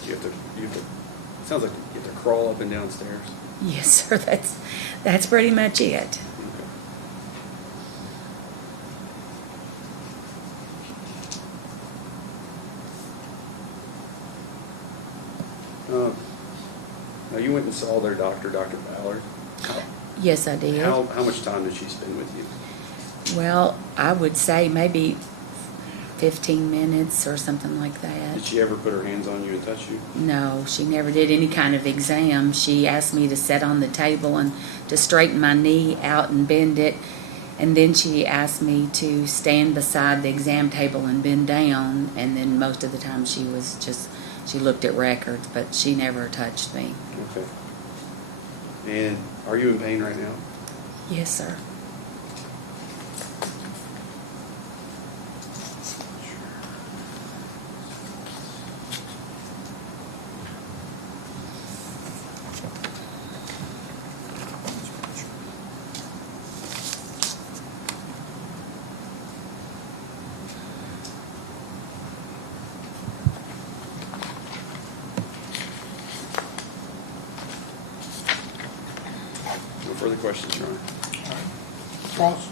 You have to, it sounds like you have to crawl up and down stairs. Yes, sir, that's pretty much it. Okay. Now, you went and saw their doctor, Dr. Ballard. Yes, I did. How much time did she spend with you? Well, I would say maybe 15 minutes or something like that. Did she ever put her hands on you and touch you? No, she never did any kind of exam. She asked me to sit on the table and to straighten my knee out and bend it. And then she asked me to stand beside the exam table and bend down. And then most of the time she looked at records, but she never touched me. Okay. And are you in pain right now? Yes, sir. No further questions, Your Honor. Cross?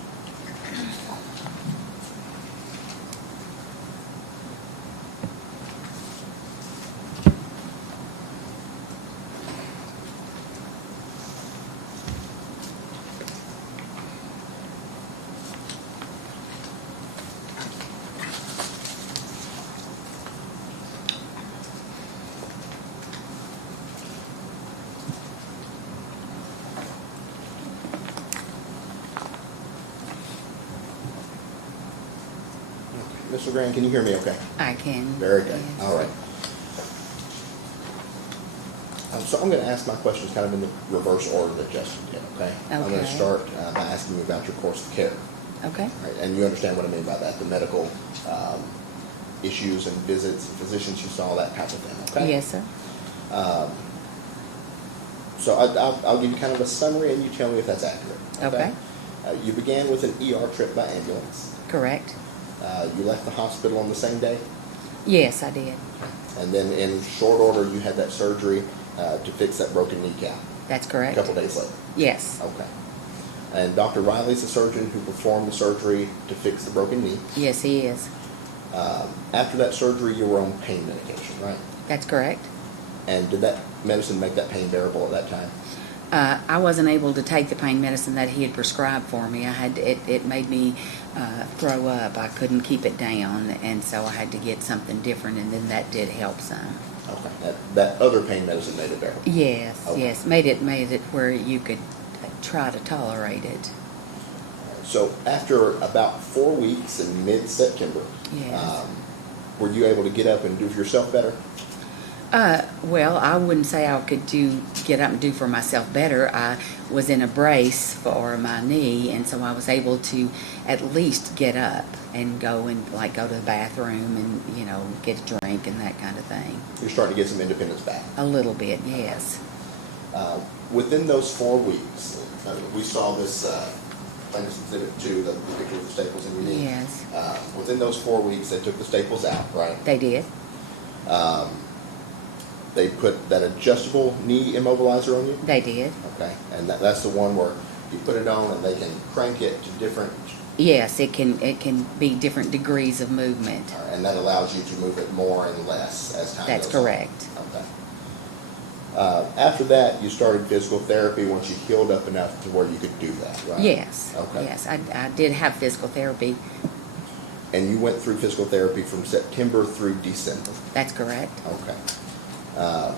Ms. Legrand, can you hear me okay? I can. Very good. Yes. All right. So I'm going to ask my questions kind of in the reverse order that Justin did, okay? I'm going to Okay. start by asking you about your course of care. Okay. All right, and you understand what I mean by that, the medical issues and visits, and physicians you saw, that type of thing, okay? Yes, sir. So I'll give you kind of a summary and you tell me if that's accurate. Okay. You began with an ER trip by ambulance. Correct. You left the hospital on the same day, Yes, I did. and then in short order, you had that surgery to fix that broken kneecap That's a correct. couple days later. Yes. Okay. And Dr. Riley's the surgeon who performed the surgery to fix the broken knee. Yes, he is. After that surgery, you were on pain medication, right? That's correct. And did that medicine make that pain bearable at that time? I wasn't able to take the pain medicine that he had prescribed for me. It made me throw up. I couldn't keep it down, and so I had to get something different, and then that did help some. Okay. That other pain medicine made it bearable. Yes, Okay. yes, made it where you could try to tolerate it. So after about 4 weeks in mid-September, Yes. were you able to get up and do for yourself better? Well, I wouldn't say I could get up and do for myself better. I was in a brace for my knee, and so I was able to at least get up and go to the bathroom and, get a drink and that kind of thing. You're starting to get some independence back. A little bit, yes. Within those 4 weeks, we saw this plaintiff's exhibit 2, the picture of the staples in your knee. Yes, Within those 4 weeks, they took the staples out, right? they did. They put that adjustable knee immobilizer on you? They did. Okay, and that's the one where You put it on and they can crank it to different, Yes, it can be different degrees of movement. and that allows you to move it more and less as time goes on. That's correct. Okay. After that, you started physical therapy once you healed up enough to where you could do that, right? Yes, Okay. yes, I did have physical therapy. And you went through physical therapy from September through December? That's correct. Okay.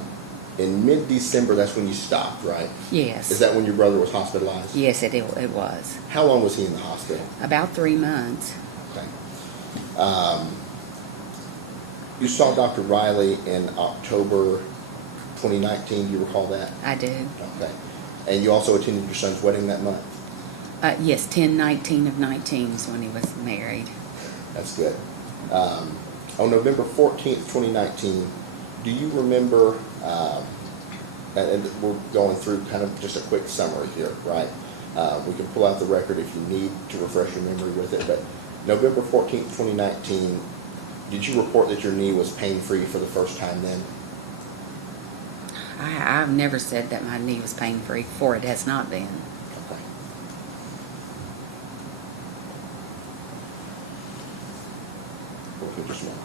In mid-December, that's when you stopped, right? Yes. Is that when your brother was hospitalized? Yes, it was. How long was he in the hospital? About 3 months. Okay. You saw Dr. Riley in October 2019, do you recall that? I do. Okay. And you also attended your son's wedding that month? Yes, 10/19 of 19 is when he was married. That's good. On November 14th, 2019, do you remember, and we're going through kind of just a quick summary here, right? We can pull out the record if you need to refresh your memory with it, but November 14th, 2019, did you report that your knee was pain-free for the first time then? I've never said that my knee was pain-free before. It has not been. Okay. Okay, just a moment.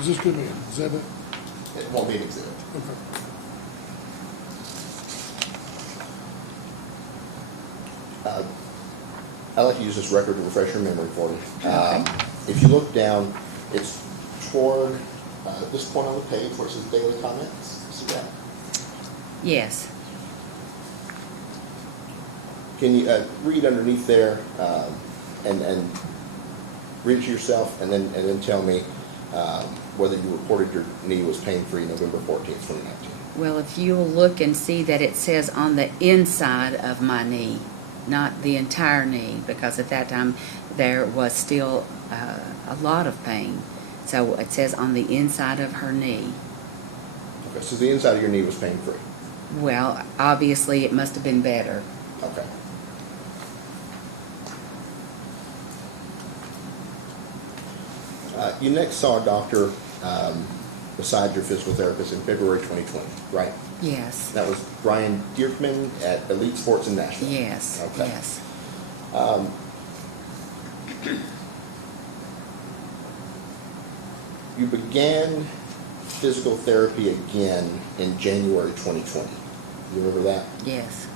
Is this gonna be an exhibit? It won't be an exhibit. Okay. I'd like to use this record to refresh your memory for you. Okay. If you look down, it's toward this point on the page where it says daily comments. See that? Yes. Can you read underneath there and read it to yourself and then tell me whether you reported your knee was pain-free November 14th, 2019? Well, if you'll look and see that it says on the inside of my knee, not the entire knee, because at that time there was still a lot of pain. So it says on the inside of her knee. Okay, so the inside of your knee was pain-free. Well, obviously it must have been better. Okay. You next saw a doctor beside your physical therapist in February 2020, right? Yes. That was Brian Dierkman at Elite Sports in Nashville. Yes. Okay. Yes. You began physical therapy again in January 2020. You remember that? Yes.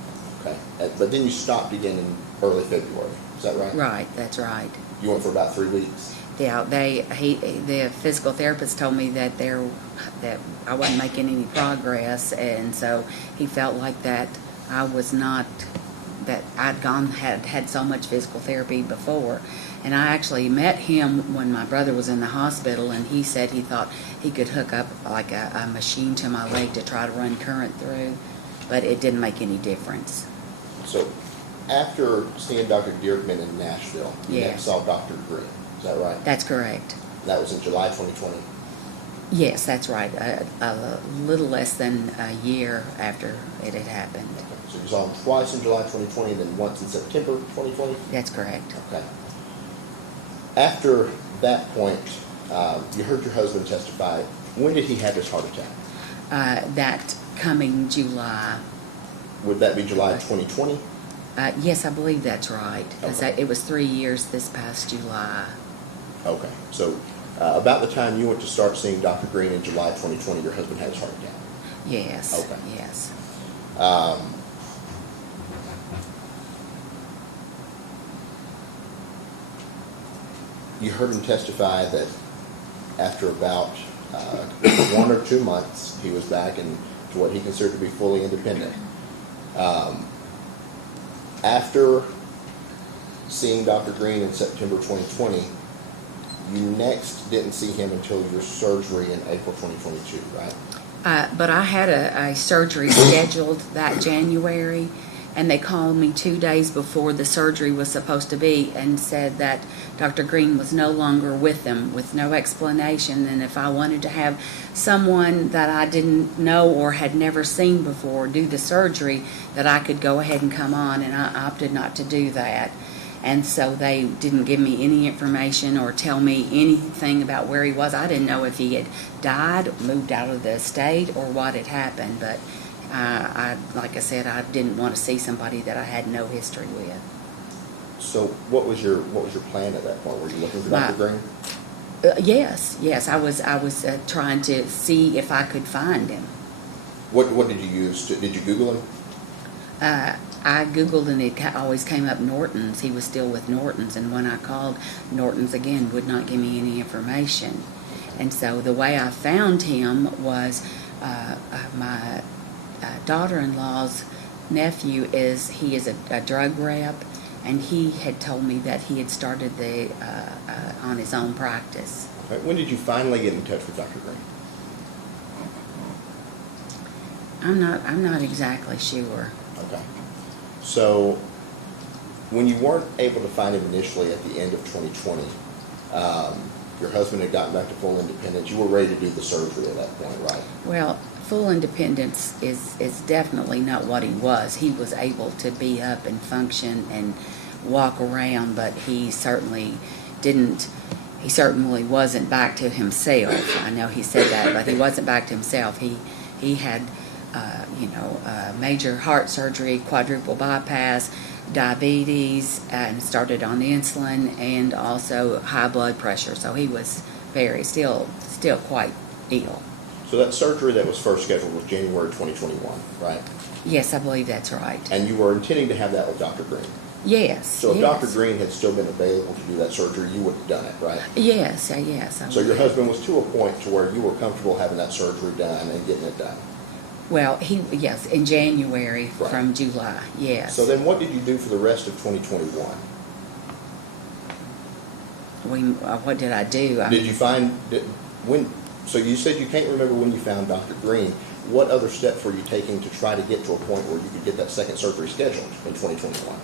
Okay. But then you stopped again in early February. Is that right? Right. That's right. You went for about 3 weeks. Yeah. The physical therapist told me that that I wasn't making any progress, and so he felt like that I was not, that had so much physical therapy before. And I actually met him when my brother was in the hospital, and he said he thought he could hook up like a machine to my leg to try to run current through, but it didn't make any difference. So after seeing Dr. Dierkman in Nashville, you Yes. next saw Dr. Green. Is that right? That's correct. That was in July 2020. Yes, that's right. A little less than a year after it had happened. Okay. So you saw him twice in July 2020 and then once in September 2020? That's correct. Okay. After that point, you heard your husband testify. When did he have his heart attack? That coming July. Would that be July 2020? Yes, I believe that's right. 'Cause Okay. it was 3 years this past July. Okay. So about the time you went to start seeing Dr. Green in July 2020, your husband had his heart attack. Yes. Okay. Yes. You heard him testify that after about 1 or 2 months, he was back and to what he considered to be fully independent. After seeing Dr. Green in September 2020, you next didn't see him until your surgery in April 2022, right? But I had a surgery scheduled that January, And they called me 2 days before the surgery was supposed to be and said that Dr. Green was no longer with them with no explanation. And if I wanted to have someone that I didn't know or had never seen before do the surgery, that I could go ahead and come on, and I opted not to do that. And so they didn't give me any information or tell me anything about where he was. I didn't know if he had died, moved out of the state, or what had happened. But like I said, I didn't want to see somebody that I had no history with. So what was your plan at that point? Were you looking for Dr. Green? Yes, I was trying to see if I could find him. What did you use? Did you Google him? I Googled and it always came up Norton's. He was still with Norton's, and when I called, Norton's again would not give me any information. And so the way I found him was my daughter-in-law's nephew he is a drug rep, and he had told me that he had started on his own practice. Okay. When did you finally get in touch with Dr. Green? I'm not exactly sure. Okay. So when you weren't able to find him initially at the end of 2020, your husband had gotten back to full independence. You were ready to do the surgery at that point, right? Well, full independence is definitely not what he was. He was able to be up and function and walk around, but he certainly wasn't back to himself. I know he said that, but he wasn't back to himself. He had major heart surgery, quadruple bypass, diabetes, and started on insulin, and also high blood pressure. So he was still quite ill. So that surgery that was first scheduled was January 2021, right? Yes, I believe that's right. And you were intending to have that with Dr. Green? Yes. So if yes. Dr. Green had still been available to do that surgery, you would have done it, right? Yes. So your husband was to a point to where you were comfortable having that surgery done and getting it done? Well, yes, in January Right. from July, yes. So then what did you do for the rest of 2021? What did I do? Did you so you said you can't remember when you found Dr. Green. What other steps were you taking to try to get to a point where you could get that second surgery scheduled in 2021?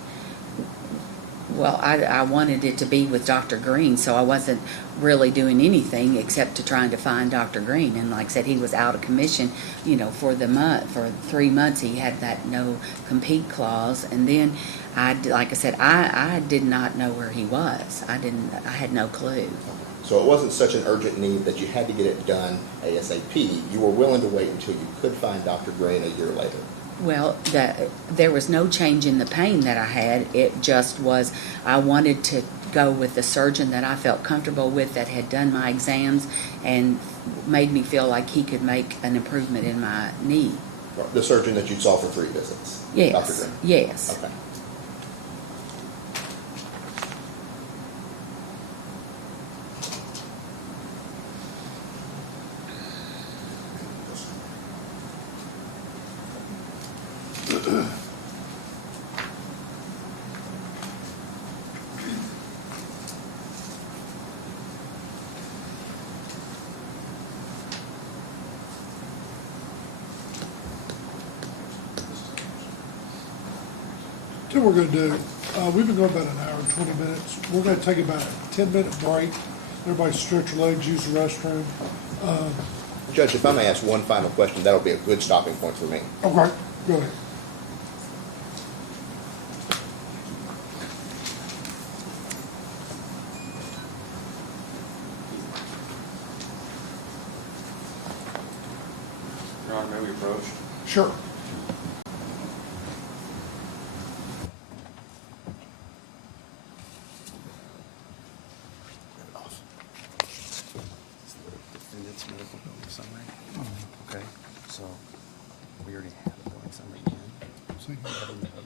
Well, I wanted it to be with Dr. Green, so I wasn't really doing anything except to trying to find Dr. Green. And like I said, he was out of commission, for 3 months. He had that no compete clause. And then I did not know where he was. I had no clue. So it wasn't such an urgent need that you had to get it done ASAP. You were willing to wait until you could find Dr. Green a year later. Well, there was no change in the pain that I had. It just was, I wanted to go with the surgeon that I felt comfortable with, that had done my exams and made me feel like he could make an improvement in my knee. The surgeon that you saw for 3 visits? Yes. Dr. Green? Yes. Okay. So what we're gonna do, we've been going about an hour and 20 minutes. We're gonna take about a 10-minute break. Everybody stretch your legs, use the restroom. Judge, if I may ask one final question, that'll be a good stopping point for me. Okay, go ahead. Your Honor, may we approach? Sure. Defendant's medical billing summary. Okay, so we already have a billing summary in. See,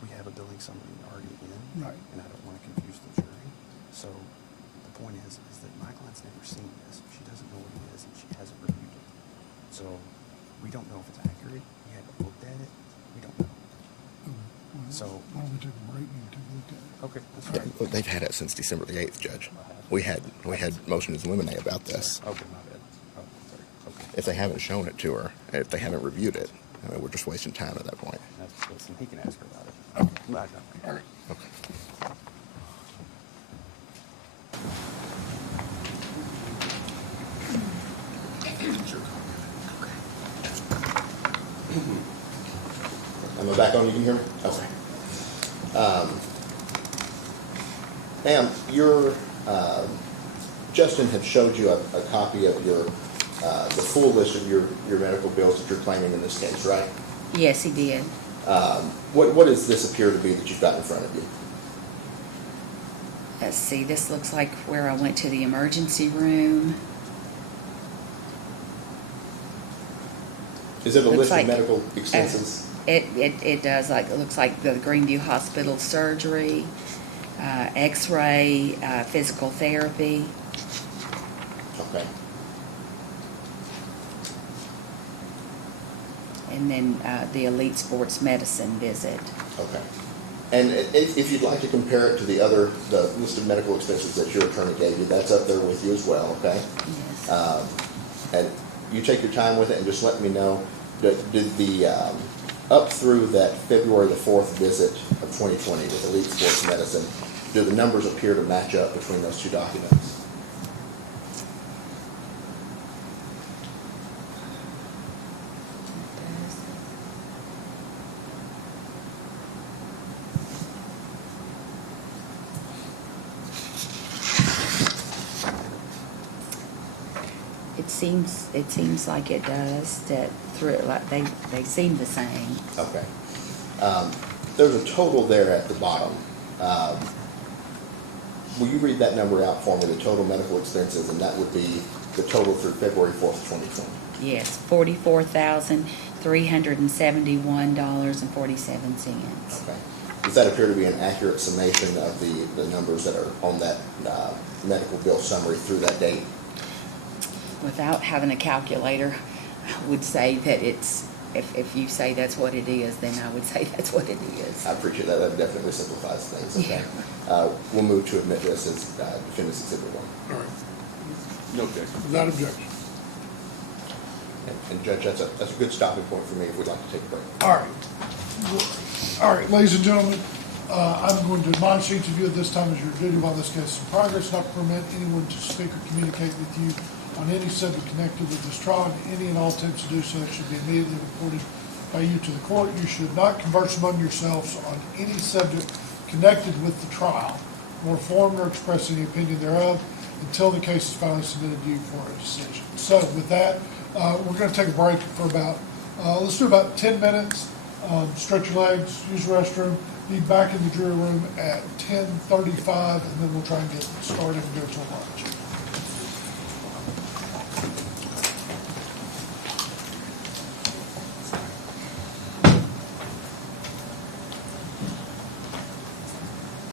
We have a billing summary already in. Right. And I don't want to confuse the jury. So the point is that my client's never seen this. She doesn't know what it is, and she hasn't reviewed it. So we don't know if it's accurate. We haven't looked at it. We don't know. So. why don't we take a break and take a look at it? Okay, that's fine. Well, they've had it since December the 8th, Judge. We had motions to eliminate about this. Okay, my bad. Oh, sorry. Okay. If they haven't shown it to her, if they haven't reviewed it, I mean, we're just wasting time at that point. Listen, he can ask her about it. Bye, Doctor. All right. Am I back on? You can hear me? Okay. Ma'am, Justin had showed you a copy of the full list of your medical bills that you're claiming in this case, right? Yes, he did. What does this appear to be that you've got in front of you? Let's see, this looks like where I went to the emergency room. Is it a Looks list like- of medical expenses? It does, like, it looks like the Greenview Hospital surgery, x-ray, physical therapy. Okay. And then the Elite Sports Medicine visit. Okay. And if you'd like to compare it to the list of medical expenses that your attorney gave you, that's up there with you as well, okay? Yes. And you take your time with it and just let me know, did the, up through that February the 4th visit of 2020 with Elite Sports Medicine, do the numbers appear to match up between those two documents? It seems like it does, that through, like, they seem the same. Okay. There's a total there at the bottom. Will you read that number out for me, the total medical expenses, and that would be the total through February 4th, 2020? Yes, $44,371.47. Okay. Does that appear to be an accurate summation of the numbers that are on that medical bill summary through that date? Without having a calculator, I would say that it's, if you say that's what it is, then I would say that's what it is. I appreciate that. That definitely simplifies things, okay? We'll move to admit this as Defendant's Exhibit 1. All right. No objection. Without objection. And Judge, that's a good stopping point for me if we'd like to take a break. All right. All right, ladies and gentlemen, I'm going to admonish each of you at this time as your duty while this case is in progress, not to permit anyone to speak or communicate with you on any subject connected with this trial, and any and all attempts to do so should be immediately reported by you to the court. You should not converse among yourselves on any subject connected with the trial, nor form nor express any opinion thereof until the case is finally submitted to you for a decision. So with that, we're going to take a break for about, let's do about 10 minutes. Stretch your legs, use the restroom, be back in the jury room at 10:35, and then we'll try and get started and go to lunch.